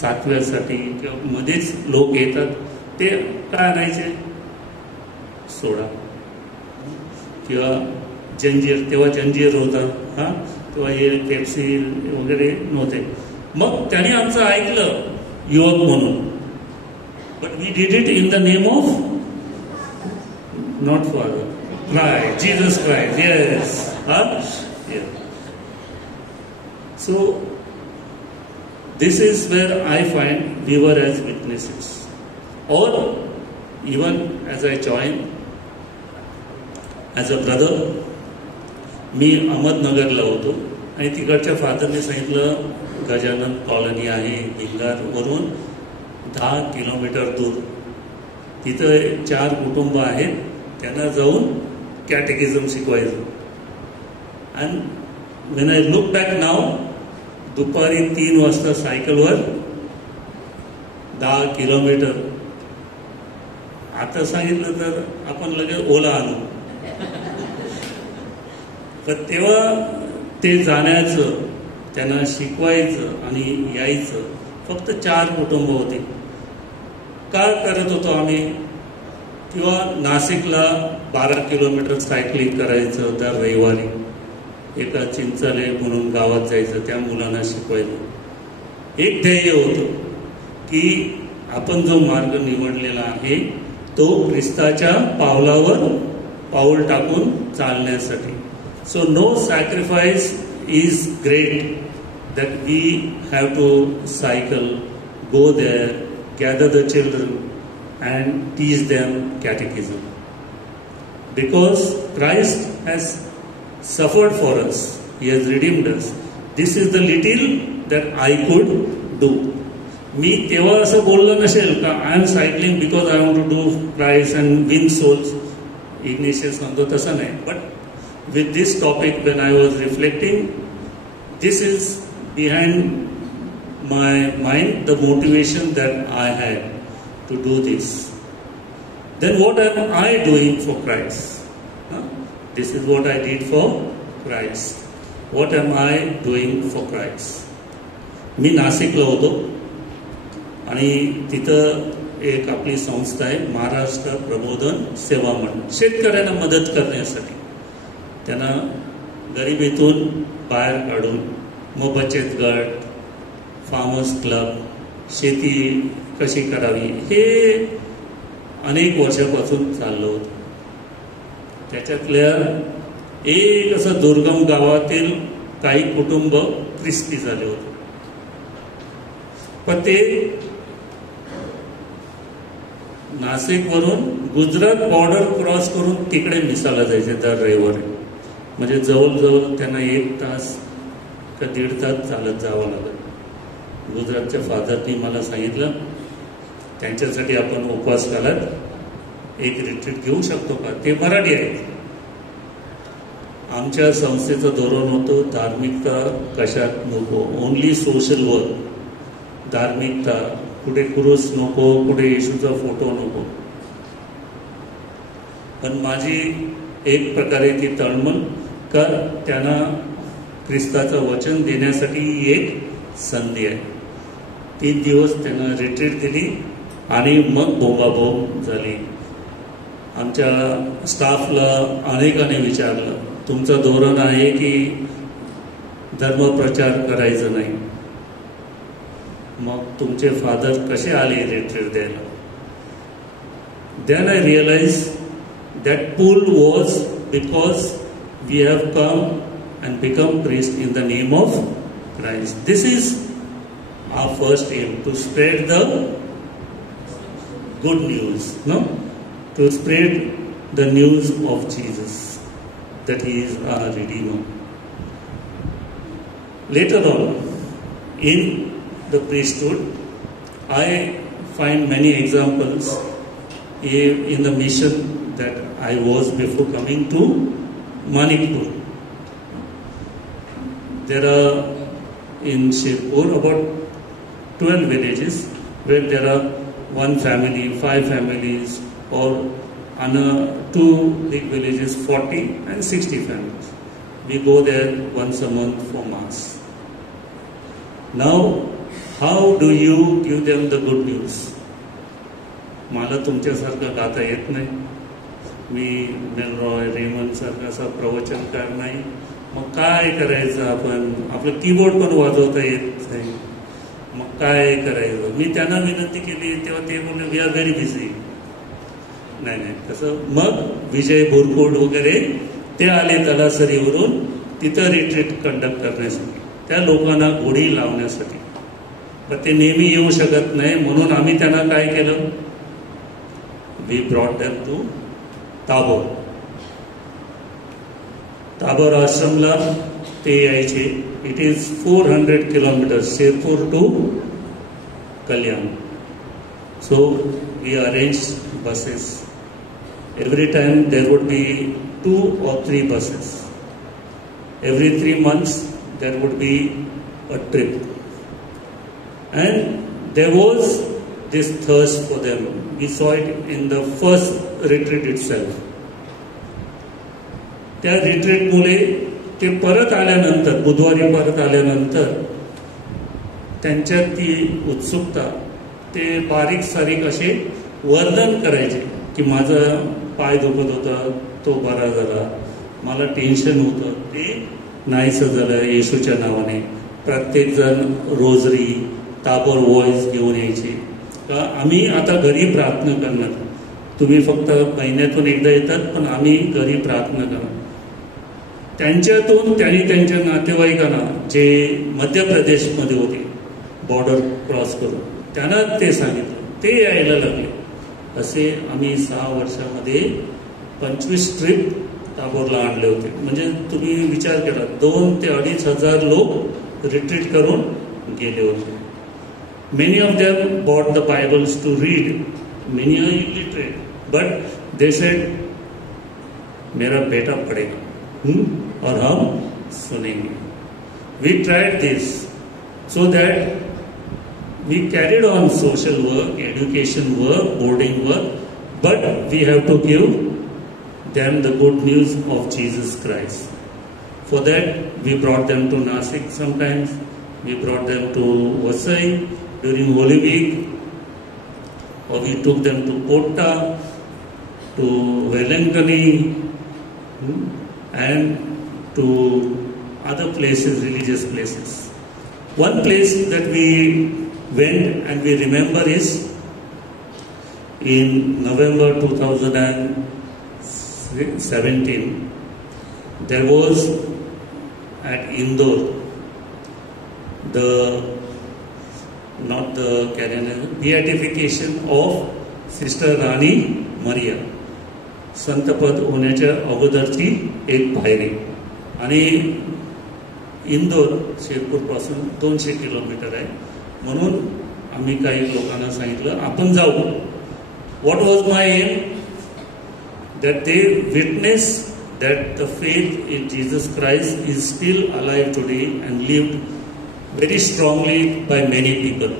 सातव्यासाठी किंवा मध्येच लोक येतात, ते काय आणायचे, सोडा किंवा जंजीर. तेव्हा जंजीर होता, हां, तेव्हा हे पेप्सी वगैरे नव्हते. मग त्याने आमचं ऐकलं युवक म्हणून. But we did it in the name of not father, Christ, Jesus Christ, yes. Yeah. So, this is where I find we were as witnesses. Or even as I joined as a brother, मी अहमदनगरला होतो आणि तिकडच्या फादरने सांगितलं गजानन कॉलनी आहे भिंगारवरून 10 किलोमीटर दूर, तिथं 4 कुटुंब आहेत, त्यांना जाऊन कॅटेकिझम शिकवायचं. And when I look back now, दुपारी 3 वाजता सायकलवर 10 किलोमीटर. आता सांगितलं तर आपण लगेच ओला आणू, पण तेव्हा ते जाण्याचं, त्यांना शिकवायचं आणि यायचं, फक्त 4 कुटुंब होते. काय करत होतो आम्ही, किंवा नाशिकला 12 किलोमीटर सायकलिंग करायचं दर रविवारी. एका चिंचाले म्हणून गावात जायचं, त्या मुलांना शिकवायचं. एक ध्येय होतं की आपण जो मार्ग निवडलेला आहे तो ख्रिस्ताच्या पावलावर पाऊल टाकून चालण्यासाठी. So no sacrifice is great that we have to cycle, go there, gather the children and teach them catechism. Because Christ has suffered for us, He has redeemed us. This is the little that I could do. मी तेव्हा असं बोललं नसेल का I am cycling because I want to do Christ and win souls. Ignatius सांगतो तसं नाही. But with this topic when I was reflecting, this is behind my mind the motivation that I had to do this. Then what am I doing for Christ? This is what I did for Christ. What am I doing for Christ? मी नाशिकला होतो आणि तिथं एक आपली संस्था आहे, महाराष्ट्र प्रबोधन सेवा मंडळ, शेतकऱ्यांना मदत करण्यासाठी. त्यांना गरिबीतून बाहेर काढून मग बचत गट, फार्मर्स क्लब, शेती कशी करावी, हे अनेक वर्षापासून चाललं होतं. त्याच्यातल्या एक असं दुर्गम गावातील काही कुटुंब ख्रिस्ती झाले होते. पण ते नाशिकवरून गुजरात बॉर्डर क्रॉस करून तिकडे मिसाला जायचे दर रविवारी. म्हणजे जवळजवळ त्यांना 1 तास का 1.5 तास चालत जावं लागत. गुजरातच्या फादरनी मला सांगितलं, त्यांच्यासाठी आपण उपवास घालत एक रिट्रीट घेऊ शकतो का. ते मराठी आहेत. आमच्या संस्थेचं धोरण होतं धार्मिकता कशात नको, ओनली सोशल वर्क. धार्मिकता कुठे क्रूस नको, कुठे येशूचा फोटो नको. पण माझी एक प्रकारे ती तळमळ का त्यांना ख्रिस्ताचं वचन देण्यासाठी ही एक संधी आहे. 3 दिवस त्यांना रिट्रीट दिली आणि मग बोंबाबोंब झाली. आमच्या स्टाफला अनेकाने विचारलं, तुमचं धोरण आहे की धर्मप्रचार करायचं नाही, मग तुमचे फादर कसे आले रिट्रीट द्यायला. Then I realize that pull was because we have come and become priest in the name of Christ. This is our first aim, to spread the good news, no? To spread the news of Jesus, that He is our Redeemer. Later on, in the priesthood, I find many examples in the mission that I was before coming to Manikpur. There are in Shirpur about 12 villages where there are 1 family, 5 families, or on 2 big villages 40 and 60 families. We go there once a month for Mass. Now, how do you give them the good news? मला तुमच्यासारखं गाता येत नाही, मी मेलरॉय रेमन सारखा असा प्रवचनकार नाही. मग काय करायचं, आपण आपलं कीबोर्ड पण वाजवता येत नाही, मग काय करायचं. मी त्यांना विनंती केली तेव्हा ते बोलले वी आर व्हेरी बिझी. नाही तसं मग विजय बोरकोड वगैरे ते आले तलासरीवरून तिथं रिट्रीट कंडक्ट करण्यासाठी, त्या लोकांना गोडी लावण्यासाठी. पण ते नेहमी येऊ शकत नाही, म्हणून आम्ही त्यांना काय केलं, we brought them to Tabor. Tabor आश्रमला ते यायचे. It is 400 kilometres Sherpur to Kalyan. So we arrange buses. Every time there would be 2 or 3 buses. Every 3 months there would be a trip. And there was this thirst for them. We saw it in the first retreat itself. त्या रिट्रीटमुळे ते परत आल्यानंतर, बुधवारी परत आल्यानंतर त्यांच्यात ती उत्सुकता, ते बारीक सारीक असे वर्णन करायचे की माझा पाय दुखत होता, तो बरा झाला, मला टेन्शन होतं, ते नाहीसं झालं येशूच्या नावाने. प्रत्येकजण रोजरी ताबोर व्हॉइस घेऊन यायचे. का आम्ही आता घरी प्रार्थना करणार, तुम्ही फक्त महिन्यातून एकदा येतात, पण आम्ही घरी प्रार्थना करणार. त्यांच्यातून त्यांनी त्यांच्या नातेवाईकांना जे मध्य प्रदेशमध्ये होते बॉर्डर क्रॉस करून, त्यांना ते सांगितलं, ते यायला लागले. असे आम्ही 6 वर्षामध्ये 25 ट्रिप ताबोरला आणले होते. म्हणजे तुम्ही विचार केला 2,000 ते 2,500 लोक रिट्रीट करून गेले होते. Many of them bought the Bibles to read. Many are illiterate, but they said मेरा बेटा पढ़ेगा और हम सुनेंगे. We tried this so that we carried on social work, education work, boarding work, but we have to give them the good news of Jesus Christ. For that, we brought them to Nasik sometimes, we brought them to Vasai during Holy Week, or we took them to Kotta, to Velankani, and to other places, religious places. One place that we went and we remember is in November 2017. There was at Indore beatification of Sister Rani Maria. संतपद होण्याच्या अगोदरची एक पायरी. आणि इंदोर शेरपूर पासून 200 किलोमीटर आहे. म्हणून आम्ही काही लोकांना सांगितलं आपण जाऊ. What was my aim? That they witness that the faith in Jesus Christ is still alive today and lived very strongly by many people.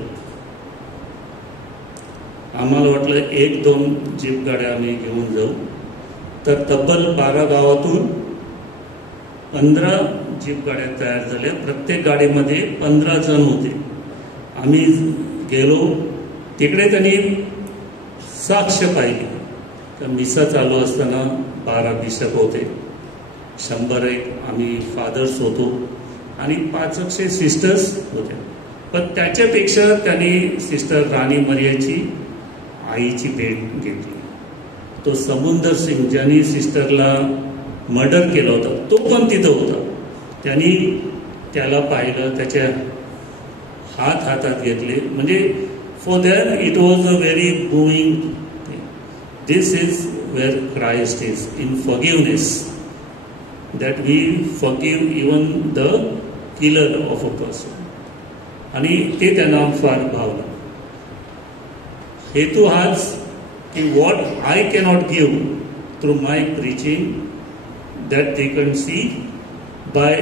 आम्हाला वाटलं 1-2 जीप गाड्या आम्ही घेऊन जाऊ, तर तब्बल 12 गावातून 15 जीप गाड्या तयार झाल्या. प्रत्येक गाडीमध्ये 15 जण होते. आम्ही गेलो तिकडे, त्यांनी साक्ष पाहिली. तर मिसा चालू असताना 12 बिशप होते, 101 आम्ही फादर्स होतो आणि 500 सिस्टर्स होत्या. पण त्याच्यापेक्षा त्यांनी सिस्टर राणी मरियाची आईची भेट घेतली. तो समुंदर सिंग ज्यांनी सिस्टरला मर्डर केला होता तो पण तिथं होता. त्यांनी त्याला पाहिलं, त्याच्या हातात घेतले. म्हणजे for them it was a very moving thing. This is where Christ is in forgiveness, that we forgive even the killer of a person. आणि ते त्यांना फार भावलं. हेतू हाच की what I cannot give through my preaching, that they can see by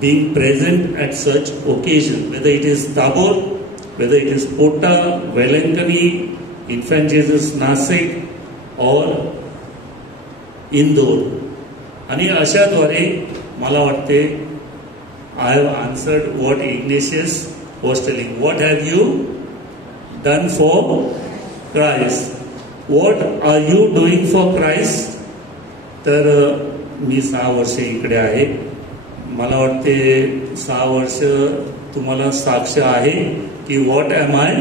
being present at such occasion, whether it is Tabor, whether it is Pota, Velankani, Infant Jesus Nasik or Indore. आणि अशाद्वारे मला वाटते I have answered what Ignatius was telling. What have you done for Christ? What are you doing for Christ? तर मी 6 वर्षे इकडे आहे. मला वाटते 6 वर्ष तुम्हाला साक्ष आहे की what am I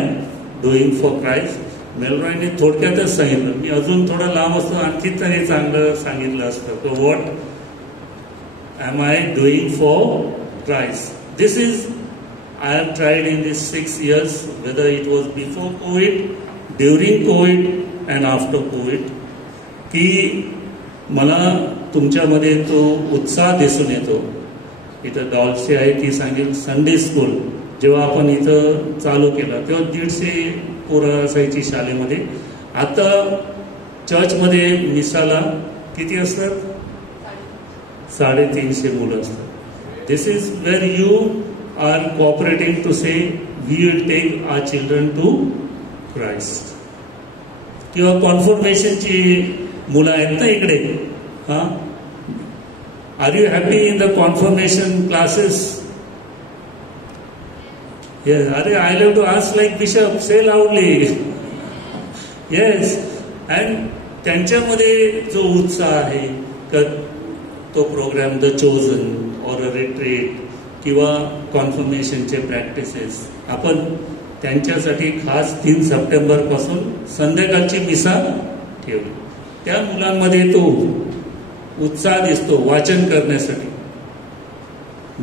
doing for Christ. मेलरॉयने थोडक्यातच सांगितलं. मी अजून थोडं लांब असतो आणखी तरी चांगलं सांगितलं असतं. What am I doing for Christ. This is I have tried in these 6 years, whether it was before COVID, during COVID and after COVID, की मला तुमच्यामध्ये तो उत्साह दिसून येतो. इथं डॉल्सची आहे ती सांगेल संडे स्कूल जेव्हा आपण इथं चालू केलं तेव्हा 150 पोरं असायची शाळेमध्ये. आता चर्चमध्ये मिसाला किती असतात? 350 मुलं असतात. This is where you are cooperating to say we will take our children to Christ. किंवा कॉन्फर्मेशनची मुलं आहेत ना इकडे. हा, are you happy in the confirmation classes? अरे I love to ask like bishop, say loudly. Yes. And त्यांच्यामध्ये जो उत्साह आहे तो प्रोग्राम द चोजन और रिट्रीट किंवा कॉन्फर्मेशनचे प्रॅक्टिसेस आपण त्यांच्यासाठी खास 3 सप्टेंबर पासून संध्याकाळची मिसा ठेवली. त्या मुलांमध्ये तो उत्साह दिसतो वाचन करण्यासाठी.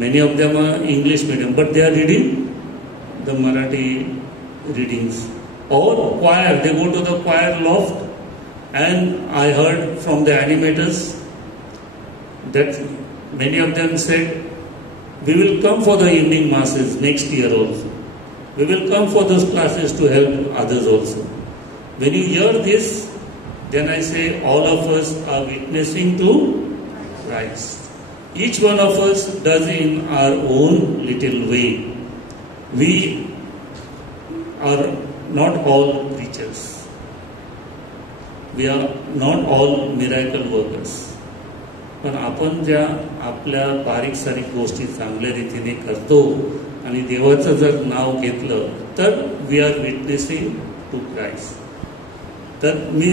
Many of them are English medium but they are reading the Marathi readings और choir. They go to the choir loft and I heard from the animators that many of them said, we will come for the evening masses next year also. We will come for those classes to help others also. When you hear this, then I say all of us are witnessing to Christ. Each one of us does in our own little way. We are not all preachers. We are not all miracle workers. पण आपण ज्या आपल्या बारीक सारीक गोष्टी चांगल्या रीतीने करतो आणि देवाचं जर नाव घेतलं तर we are witnessing to Christ. तर मी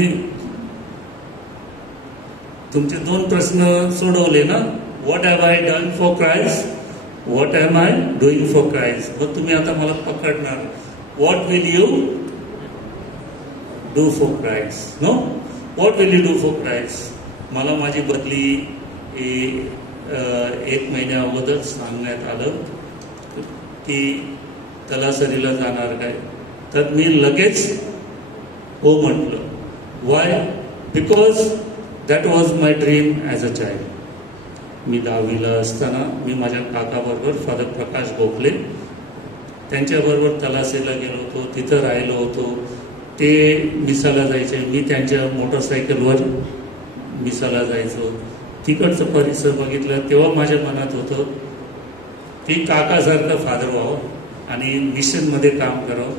तुमचे 2 प्रश्न सोडवले ना. What have I done for Christ, what am I doing for Christ. मग तुम्ही आता मला पकडणार what will you do for Christ. No, what will you do for Christ. मला माझी बदली 1 महिन्या अगोदर सांगण्यात आलं की तलासरीला जाणार काय. तर मी लगेच हो म्हटलं. Why? Because that was my dream as a child. मी 10वीला असताना मी माझ्या काकाबरोबर फादर प्रकाश गोखले त्यांच्याबरोबर तलासरीला गेलो होतो. तिथं राहिलो होतो. ते मिसाला जायचे. मी त्यांच्या मोटरसायकलवर मिसाला जायचो. तिकडचं परिसर बघितलं तेव्हा माझ्या मनात होतं की काकासारखं फादर व्हावं आणि मिशनमध्ये काम करावं.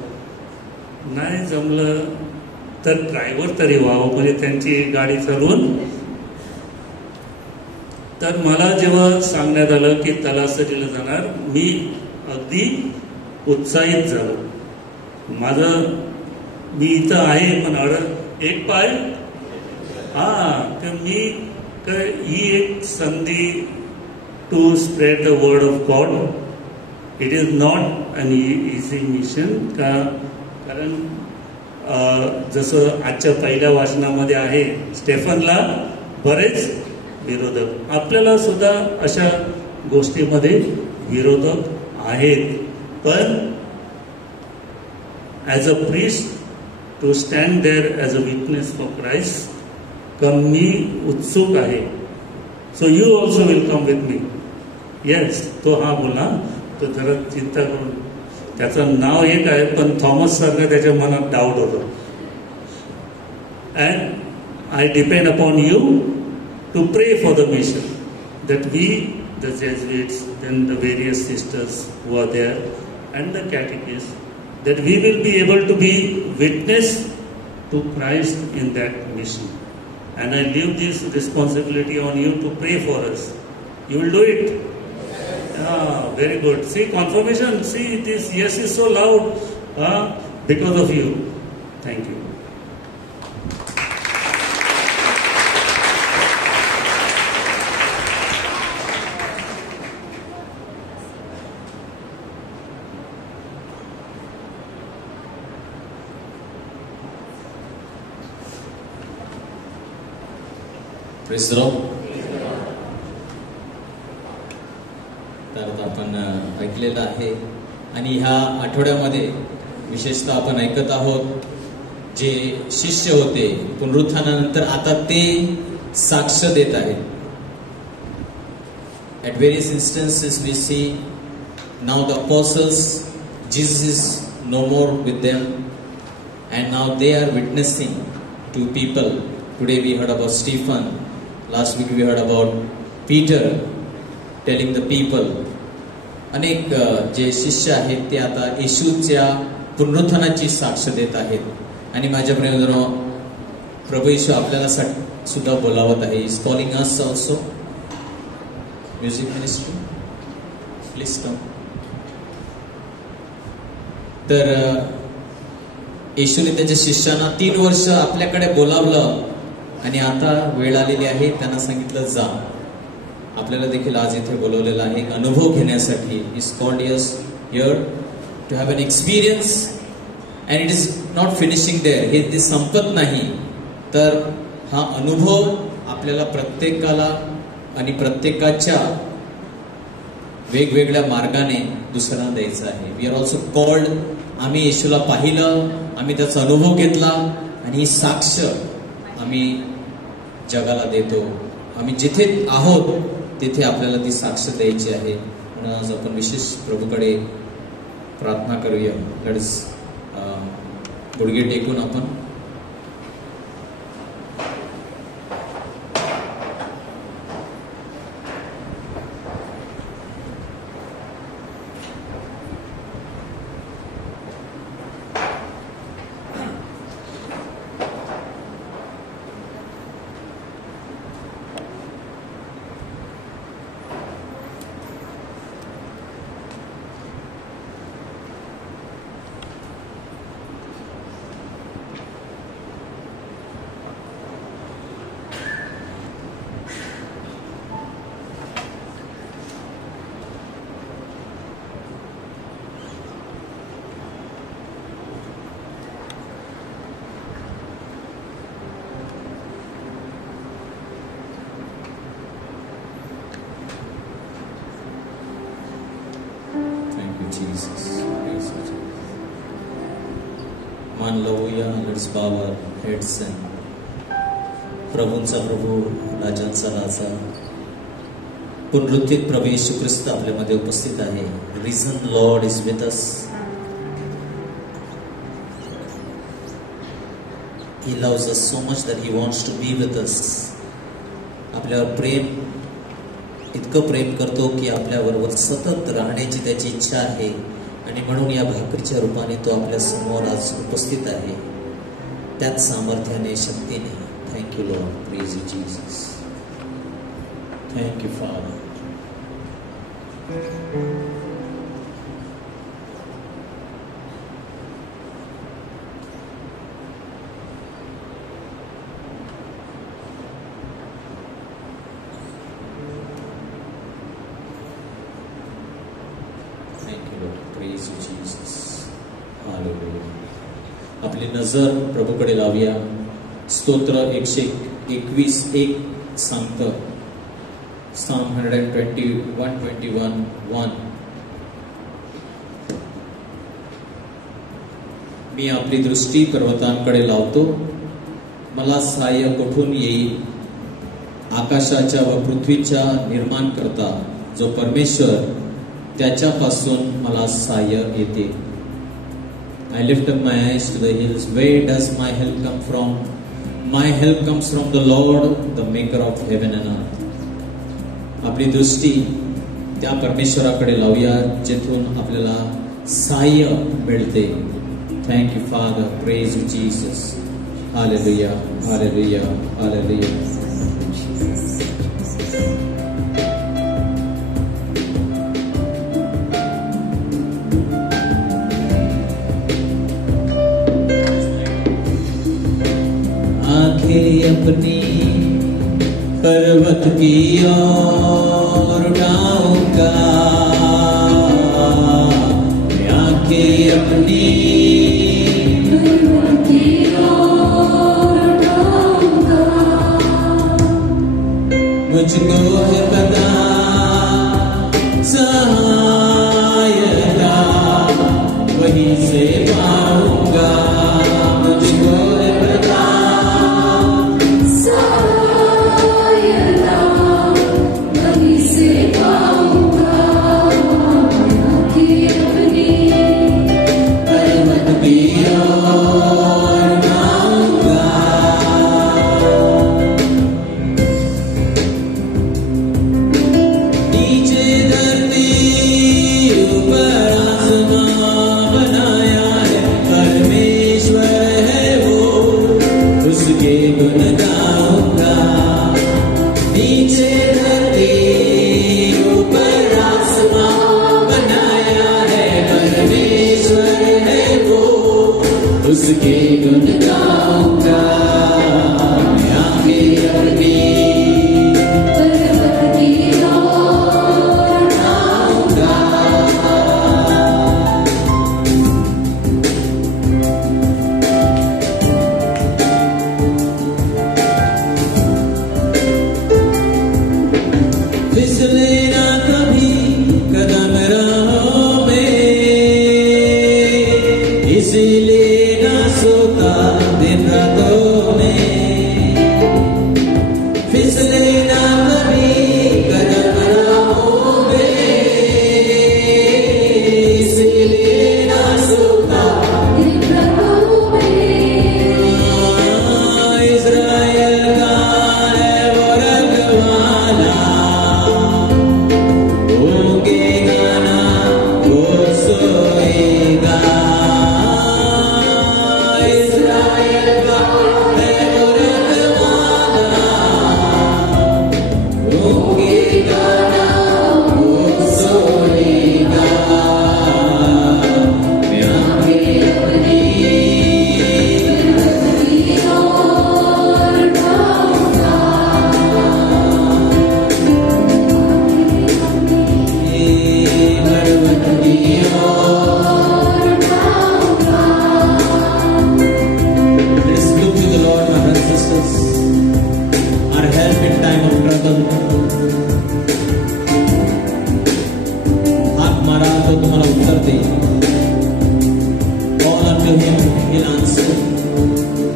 नाही जमलं तर ड्रायव्हर तरी व्हावं म्हणजे त्यांची गाडी चालवून. तर मला जेव्हा सांगण्यात आलं की तलासरीला जाणार मी अगदी उत्साहित झालो. मी इथं आहे पण एक पाय तर मी ही एक संधी to spread the word of God. It is not an easy mission कारण जसं आजच्या पहिल्या वाचनामध्ये आहे स्टेफनला बरेच विरोधक. आपल्याला सुद्धा अशा गोष्टीमध्ये विरोधक आहेत. पण as a priest to stand there as a witness for Christ मी उत्सुक आहे. So you also will come with me. Yes. तो हा बोला. तो जरा चिंता करून त्याचं नाव एक आहे पण थॉमस सारखं त्याच्या मनात डाऊट होतं. and I depend upon you to pray for the mission, that we, the Jesuits, then the various sisters who are there, and the catechists, that we will be able to be witness to Christ in that mission. And I leave this responsibility on you to pray for us. You will do it? Ah, very good. See, confirmation, see, this yes is so loud because of you. Thank you. Praise the Lord. तर आपण ऐकलेलं आहे आणि ह्या आठवड्यामध्ये विशेषतः आपण ऐकत आहोत जे शिष्य होते पुनरुत्थानानंतर आता ते साक्ष देत आहेत. At various instances we see now the apostles, Jesus is no more with them and now they are witnessing to people. Today we heard about Stephen. Last week we heard about Peter telling the people. अनेक जे शिष्य आहेत ते आता येशूच्या पुनरुत्थानाची साक्ष देत आहेत. आणि माझ्या प्रेमजनो, प्रभू येशू आपल्याला सुद्धा बोलावत आहे. Is calling us also. Music ministry, please come. तर येशूने त्याच्या शिष्यांना 3 वर्ष आपल्याकडे बोलावलं आणि आता वेळ आलेली आहे. त्यांना सांगितलं जा. आपल्याला देखील आज इथे बोलवलेलं आहे एक अनुभव घेण्यासाठी. Is called yes here to have an experience and it is not finishing there. हे ते संपत नाही. तर हा अनुभव आपल्याला प्रत्येकाला आणि प्रत्येकाच्या वेगवेगळ्या मार्गाने दुसऱ्यांना द्यायचा आहे. We are also called. आम्ही येशूला पाहिलं, आम्ही त्याचा अनुभव घेतला आणि ही साक्ष आम्ही जगाला देतो. आम्ही जिथे आहोत तिथे आपल्याला ती साक्ष द्यायची आहे. म्हणून आज आपण विशेष प्रभूकडे प्रार्थना करूया. लेट्स गुडघे टेकून आपण मान लावूया. Let's bow our heads and प्रभूंचा प्रभू, राजांचा राजा, पुनरुत्थित प्रभू येशू ख्रिस्त आपल्यामध्ये उपस्थित आहे. Reason Lord is with us. He loves us so much that he wants to be with us. आपल्यावर प्रेम, इतकं प्रेम करतो की आपल्याबरोबर सतत राहण्याची त्याची इच्छा आहे. आणि म्हणून या भाकरीच्या रूपाने तो आपल्या समोर आज उपस्थित आहे. त्याच सामर्थ्याने, शक्तीने. Thank you Lord. Praise you Jesus. Thank you father. आपली नजर प्रभूकडे लावूया. स्तोत्र 121:1 सांगतं. Psalm 121:1. मी आपली दृष्टी पर्वतांकडे लावतो, मला सहाय्य कुठून येईल. आकाशाच्या व पृथ्वीच्या निर्माण करता जो परमेश्वर, त्याच्यापासून मला सहाय्य येते. I lift up my eyes to the hills. Where does my help come from? My help comes from the Lord, the maker of heaven and earth. आपली दृष्टी त्या परमेश्वराकडे लावूया जिथून आपल्याला सहाय्य मिळते. Thank you, Father. Praise you, Jesus. Hallelujah, hallelujah, hallelujah. अपनी पर्वत की ओर उठाऊंगा, आंखें अपनी पर्वत की ओर उठाऊंगा. मुझको है पता सहायता वहीं से पाऊंगा. मुझको है पता उसके गुण गाऊंगा. आंखें अपनी पर्वत की ओर उठाऊंगा. फिसले ना कभी कदम राहों में, इसीलिए सोता दिन रातों में. फिसले ना कभी कदम राहों में, इसलिए ना सोता दिन रातों में. इज़राइल का है वो रखवाला, ऊँघेगा ना वो सोएगा.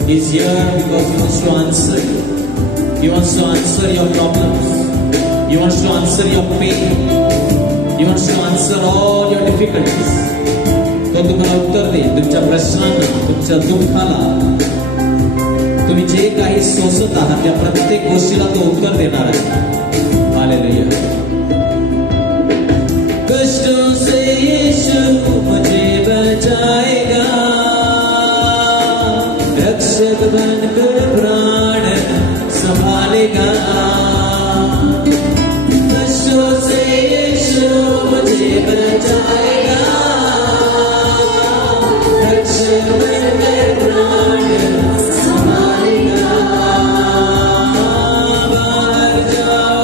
He's here because he wants to answer. He wants to answer your problems. He wants to answer your pain. He wants to answer all your difficulties. तो तुम्हाला उत्तर देईल तुमच्या प्रश्नांना, तुमच्या दुःखाला. तुम्ही जे काही सोसत आहात त्या प्रत्येक गोष्टीला तो उत्तर देणार आहे. हालेलुया. कष्टों से यीशु मुझे बचाएगा, रक्षक बनकर प्राण संभालेगा. कष्टों से यीशु मुझे बचाएगा, रक्षक बनकर प्राण संभालेगा. बाहर जाओ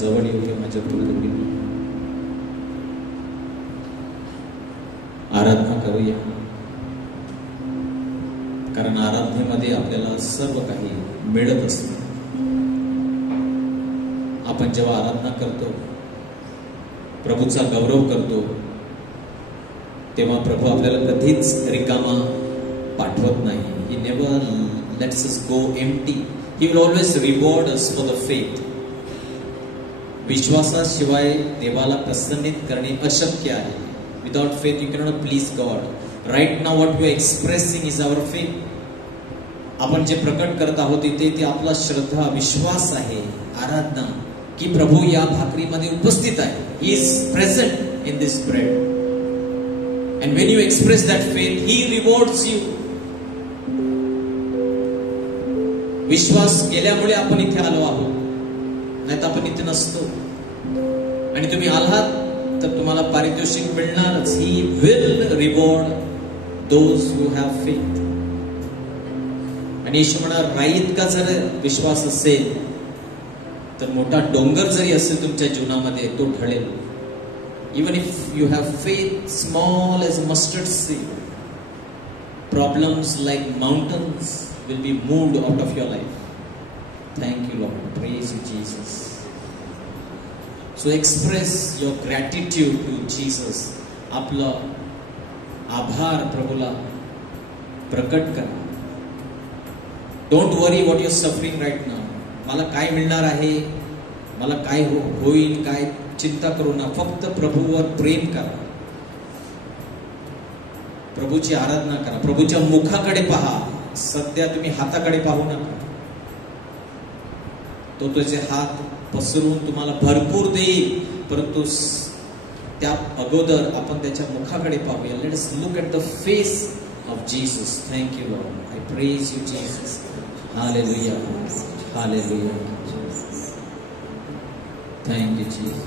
जवळ येऊ किंवा माझ्या पुढे आराधना करूया, कारण आराधनेमध्ये आपल्याला सर्व काही मिळत असतं. आपण जेव्हा आराधना करतो, प्रभूचा गौरव करतो, तेव्हा प्रभू आपल्याला कधीच रिकामा पाठवत नाही. He never lets us go empty. He will always reward us for the faith. विश्वासाशिवाय देवाला प्रसन्नित करणे अशक्य आहे. Without faith you cannot please God. Right now what we are expressing is our faith. आपण जे प्रकट करत आहोत इथे ते आपला श्रद्धा, विश्वास आहे, आराधना की प्रभू या भाकरीमध्ये उपस्थित आहे. He is present in this bread. And when you express that faith, He rewards you. विश्वास केल्यामुळे आपण इथे आलो आहोत, नाहीतर आपण इथे नसतो. आणि तुम्ही आलात तर तुम्हाला पारितोषिक मिळणारच. He will reward those who have faith. आणि येशू म्हणाला, राईत का जर विश्वास असेल तर मोठा डोंगर जरी असेल तुमच्या जीवनामध्ये तो ढळेल. Even if you have faith small as a mustard seed, problems like mountains will be moved out of your life. Thank you, Lord. Praise you, Jesus. So express your gratitude to Jesus. आपला आभार प्रभूला प्रकट करा. Don't worry what you're suffering right now. मला काय मिळणार आहे, मला काय होईल, काय चिंता करू नका. फक्त प्रभूवर प्रेम करा, प्रभूची आराधना करा, प्रभूच्या मुखाकडे पहा. सध्या तुम्ही हाताकडे पाहू नका. तो त्याचे हात पसरून तुम्हाला भरपूर देईल, परंतु त्या अगोदर आपण त्याच्या मुखाकडे पाहूया. Let us look at the face of Jesus. Thank you Lord. I praise you Jesus. Hallelujah, hallelujah. Thank you Jesus.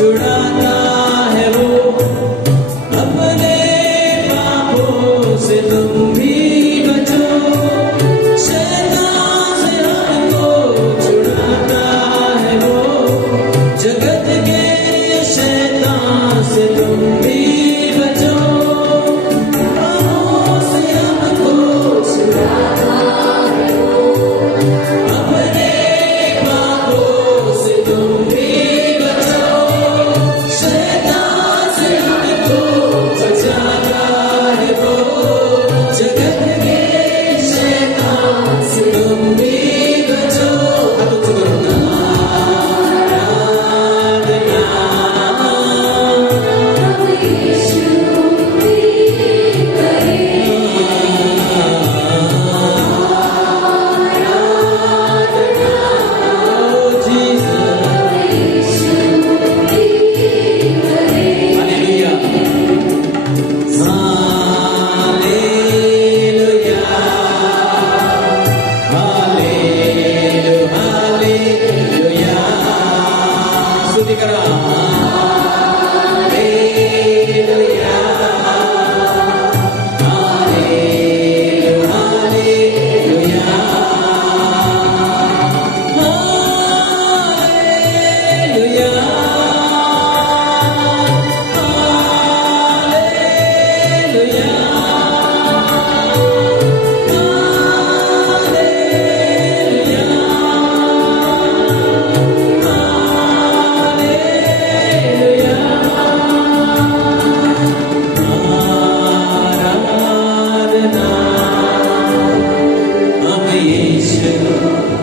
छुड़ाता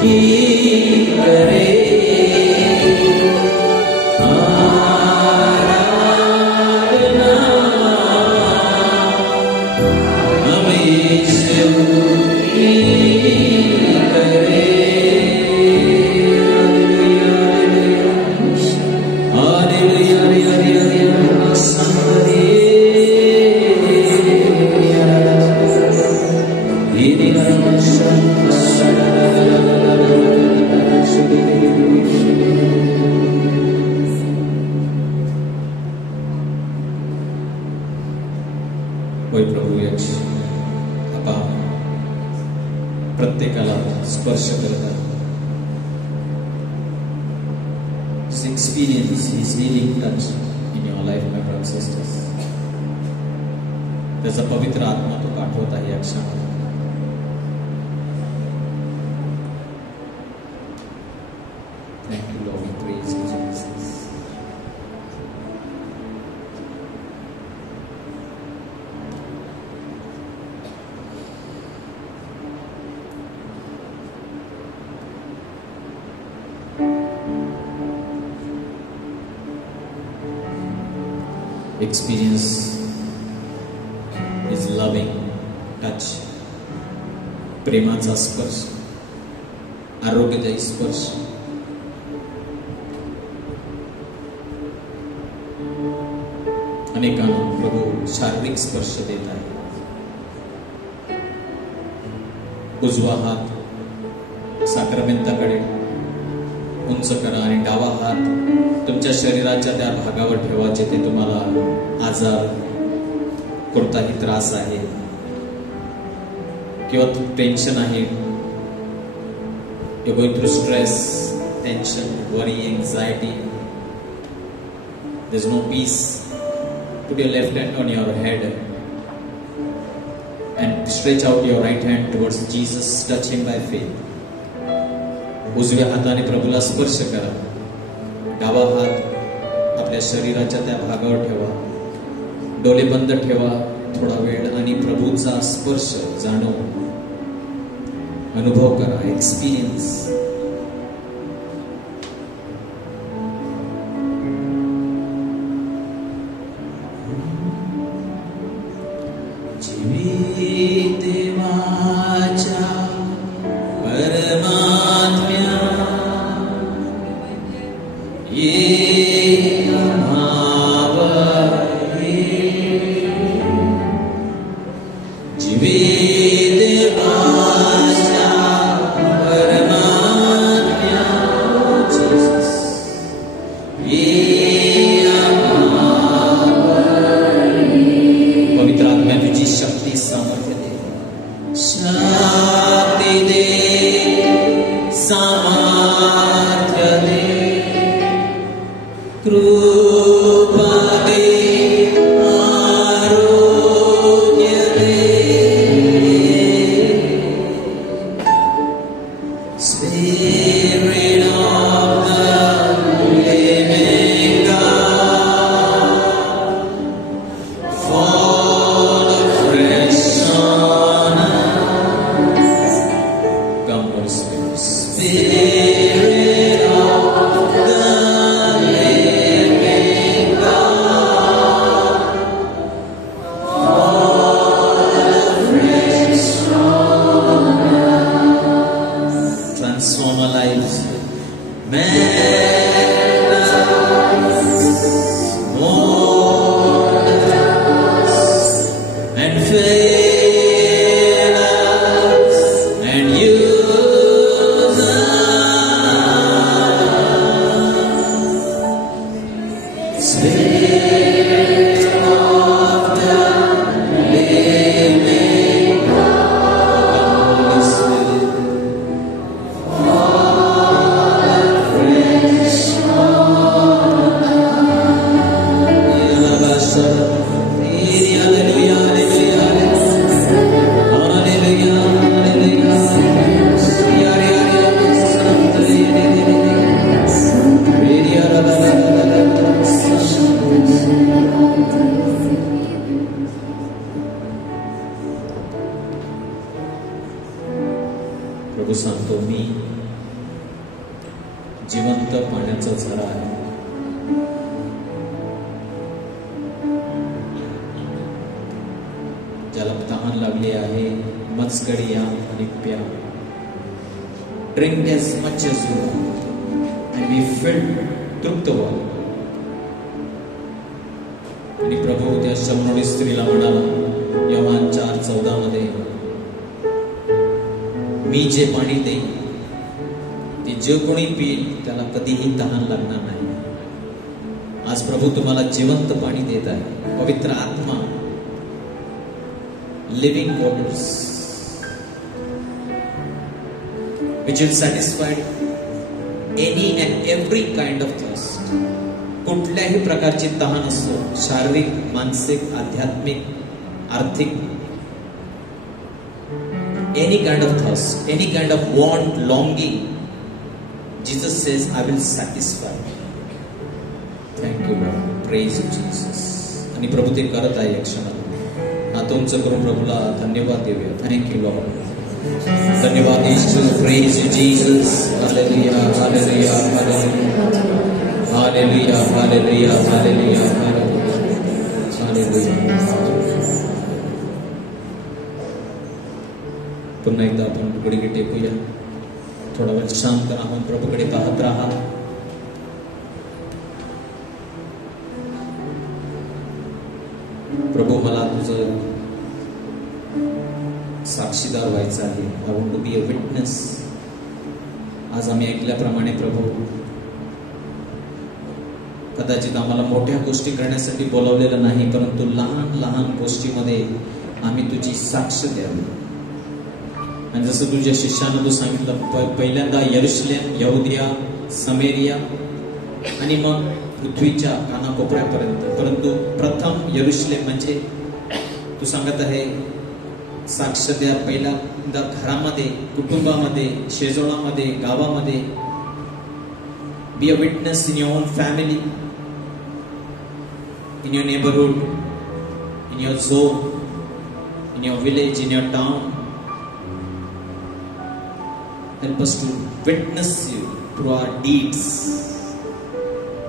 की करे आराधना हमेशा की करे होय प्रभू यश आपा प्रत्येकाला स्पर्श करतात. Experience His healing touch in your life, my brothers and sisters. त्याचा पवित्र आत्मा तो पाठवत आहे या क्षणात. Thank you, Lord. We praise you, Jesus. Experience His loving touch, प्रेमाचा स्पर्श, आरोग्यदायी स्पर्श. अनेकांना प्रभू शारीरिक स्पर्श देत आहे. उजवा हात साक्रमेंताकडे उंच करा आणि डावा हात तुमच्या शरीराच्या त्या भागावर ठेवा जिथे तुम्हाला आजार, कोणताही त्रास आहे किंवा टेन्शन आहे. You're going through stress, tension, worry, anxiety. There's no peace. Put your left hand on your head and stretch out your right hand towards Jesus. Touch Him by faith. उजव्या हाताने प्रभूला स्पर्श करा. डावा हात आपल्या शरीराच्या त्या भागावर ठेवा. डोळे बंद ठेवा थोडा वेळ आणि प्रभूचा स्पर्श जाणव, अनुभव करा. एक्सपिरियन्स. जीवितेवाचा परमात्म्या ये अमावहे जीवितेवाचा परमात्म्या जीसस ये अमावहे. पवित्र आत्मा तुझी शक्ती सामर्थ्य दे, शक्ती दे, सामर्थ्य दे, कृपा दे, आरोग्य दे. Spirit of the living God, fall afresh on us. Come, Holy Spirit. Spirit of the living God, fall afresh on us. Transform our lives. Mend us, mold us, and fill us, and use us. Spirit of the living God, Holy Spirit, fresh on us. Hallelujah, hallelujah, hallelujah, hallelujah, प्रभू सांगतो, मी जिवंत पाण्याचा झरा आहे. ज्याला तहान लागली आहे, मजगडी या आणि प्या. Drink as much as you want and be filled, तृप्त व्हा. आणि प्रभू त्या शमनोडी स्त्रीला म्हणाला योहान 4:14 मध्ये, मी जे पाणी देईन ते जे कोणी पिईल त्याला कधीही तहान लागणार नाही. आज प्रभू तुम्हाला जिवंत पाणी देत आहे. पवित्र आत्मा, living waters which will satisfy any and every kind of thirst. कुठल्याही प्रकारची तहान असो, शारीरिक, मानसिक, आध्यात्मिक, आर्थिक, any kind of thirst, any kind of want, longing, Jesus says, I will satisfy. Thank you Lord, praise you Jesus. आणि प्रभू ते करत आहे. क्षणात हात उंच करून प्रभूला धन्यवाद देऊया. Thank you Lord. धन्यवाद येशू. Praise you Jesus. Hallelujah hallelujah hallelujah hallelujah hallelujah hallelujah. पुन्हा एकदा आपण गुडघे टेकूया. थोडा वेळ शांत राहून प्रभूकडे पाहत राहा. प्रभू मला तुझं साक्षीदार व्हायचं आहे. I want to be a witness. आज आम्ही ऐकल्याप्रमाणे प्रभू कदाचित आम्हाला मोठ्या गोष्टी करण्यासाठी बोलावलेलं नाही, परंतु लहान लहान गोष्टीमध्ये आम्ही तुझी साक्ष द्यावी. आणि जसं तुझ्या शिष्यानं तू सांगितलं, पहिल्यांदा यरुशलेम, यहुदिया, समेरिया आणि मग पृथ्वीच्या कानाकोपऱ्यापर्यंत, परंतु प्रथम यरुशलेम म्हणजे तू सांगत आहे साक्ष द्या. पहिल्यांदा घरामध्ये, कुटुंबामध्ये, शेजोळामध्ये, गावामध्ये. Be a witness in your own family, in your neighbourhood, in your zone, in your village, in your town. Help us to witness you through our deeds.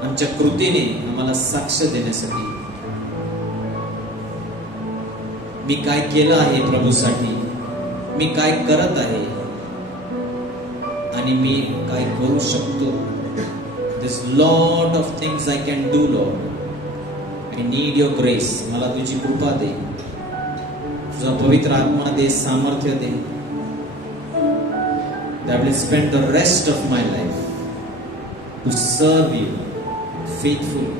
आमच्या कृतीने आम्हाला साक्ष देण्यासाठी मी काय केलं आहे प्रभूसाठी, मी काय करत आहे आणि मी काय करू शकतो. There's lot of things I can do, Lord. I need your grace. मला तुझी कृपा दे, तुझा पवित्र आत्मा दे, सामर्थ्य दे. That will spend the rest of my life to serve you faithfully.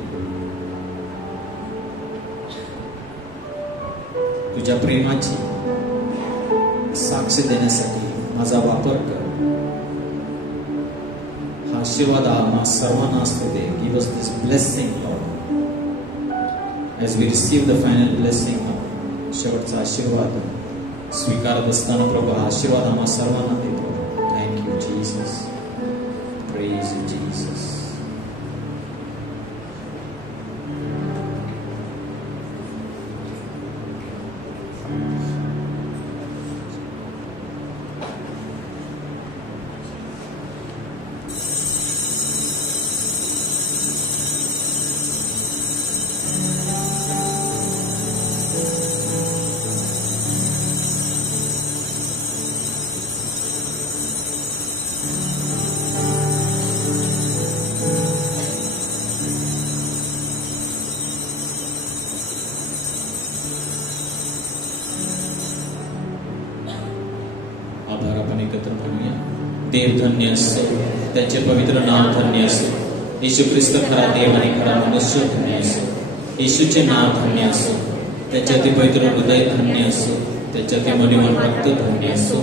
तुझ्या प्रेमाची साक्ष देण्यासाठी माझा वापर कर. हा आशीर्वाद आम्हा सर्वांना असू दे. Give us this blessing Lord as we receive the final blessing. शेवटचा आशीर्वाद स्वीकारत असताना प्रभू हा आशीर्वाद आम्हा सर्वांना दे. Thank you Jesus. Praise you Jesus. देव धन्य असो, त्याचे पवित्र नाव धन्य असो. येशू ख्रिस्त खरा देव आणि खरा मनुष्य धन्य असो. येशूचे नाव धन्य असो, त्याचे अति पवित्र हृदय धन्य असो, त्याचे अति मनिमन रक्त धन्य असो.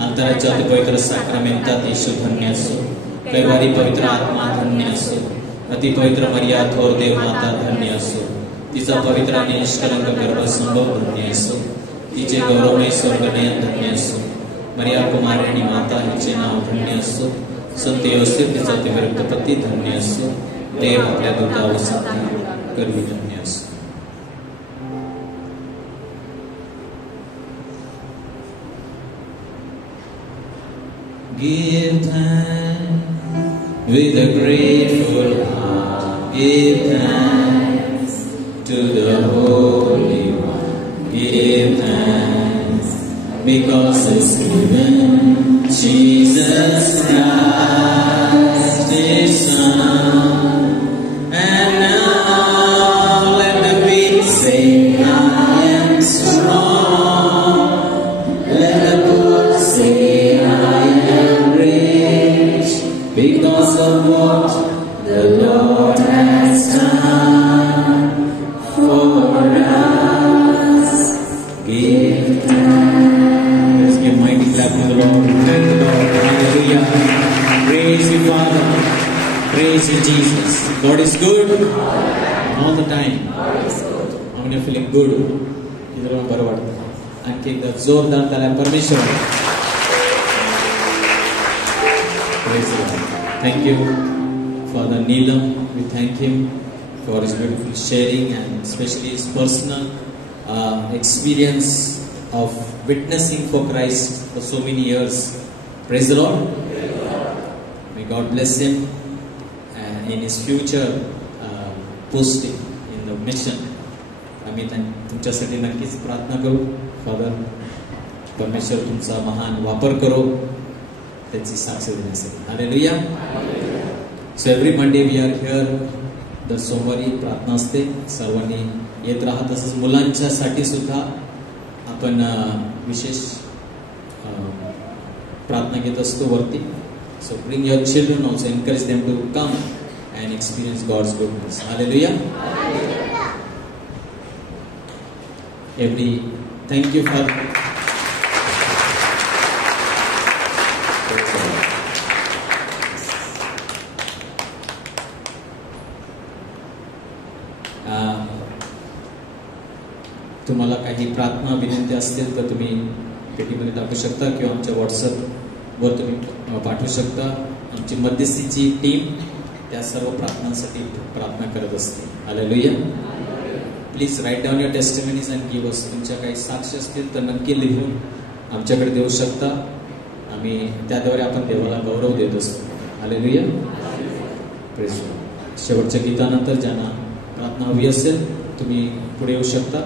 अंतराच्या अति पवित्र साक्रामेंटात येशू धन्य असो. कैवारी पवित्र आत्मा धन्य असो. अति पवित्र मर्या थोर देव माता धन्य असो. तिचा पवित्र आणि निष्कलंक गर्भ संभव धन्य असो. तिचे गौरवमय स्वर्गनयन धन्य असो. मरिया कुमारी आणि माता हिचे नाव धन्य असो. संत योसेफ तिचा तिविरक्त पती धन्य असो. देव आपल्या दूतावर साथी करवी धन्य असो. Give thanks With a grateful heart, give thanks to the Holy One. Give thanks because He's given Jesus Christ, His Son. And now let the weak say, I am strong. Let the poor say, I am rich, because of what the Lord has done for us. Give thanks. Let's give a mighty clap to the Lord. Thank the Lord. Hallelujah. Praise you, Father. Praise you, Jesus. God is good all the time. How many are feeling good? इधर बरं वाटतं. आणखी एकदा जोरदार त्याला परमेश्वर. Praise the Lord. Thank you, Father Neelam. We thank him for his beautiful sharing and especially his personal experience of witnessing for Christ for so many years. Praise the Lord. May God bless him in his future posting in the mission. आम्ही तुमच्यासाठी नक्कीच प्रार्थना करू. फादर, परमेश्वर तुमचा महान वापर करो त्याची साक्ष देण्यासाठी. Hallelujah. So every Monday we are here. दर सोमवारी प्रार्थना असते. सर्वांनी येत राहा. तसंच मुलांच्यासाठी सुद्धा आपण विशेष प्रार्थना घेत असतो वरती. So bring your children also. Encourage them to come and experience God's goodness. Hallelujah. Thank you, Father. तुम्हाला काही प्रार्थना विनंती असतील तर तुम्ही पेटीमध्ये टाकू शकता किंवा आमच्या व्हॉट्सअपवर तुम्ही पाठवू शकता. आमची मध्यस्थीची टीम त्या सर्व प्रार्थनांसाठी प्रार्थना करत असते. Hallelujah. Please write down your testimonies and give us. तुमच्या काही साक्ष असतील तर नक्की लिहून आमच्याकडे देऊ शकता. आम्ही त्याद्वारे आपण देवाला गौरव देत असतो. हालेलुया. Praise God. शेवटच्या गीतानंतर ज्यांना प्रार्थना हवी असेल तुम्ही पुढे येऊ शकता.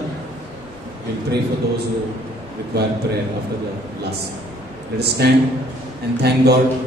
We pray for those who require prayer after the last. Let us stand and thank God.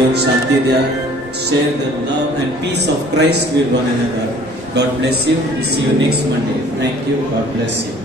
घेऊन शांती द्या. Share the love and peace of Christ with one another. God bless you. See you next Monday. Thank you. God bless you.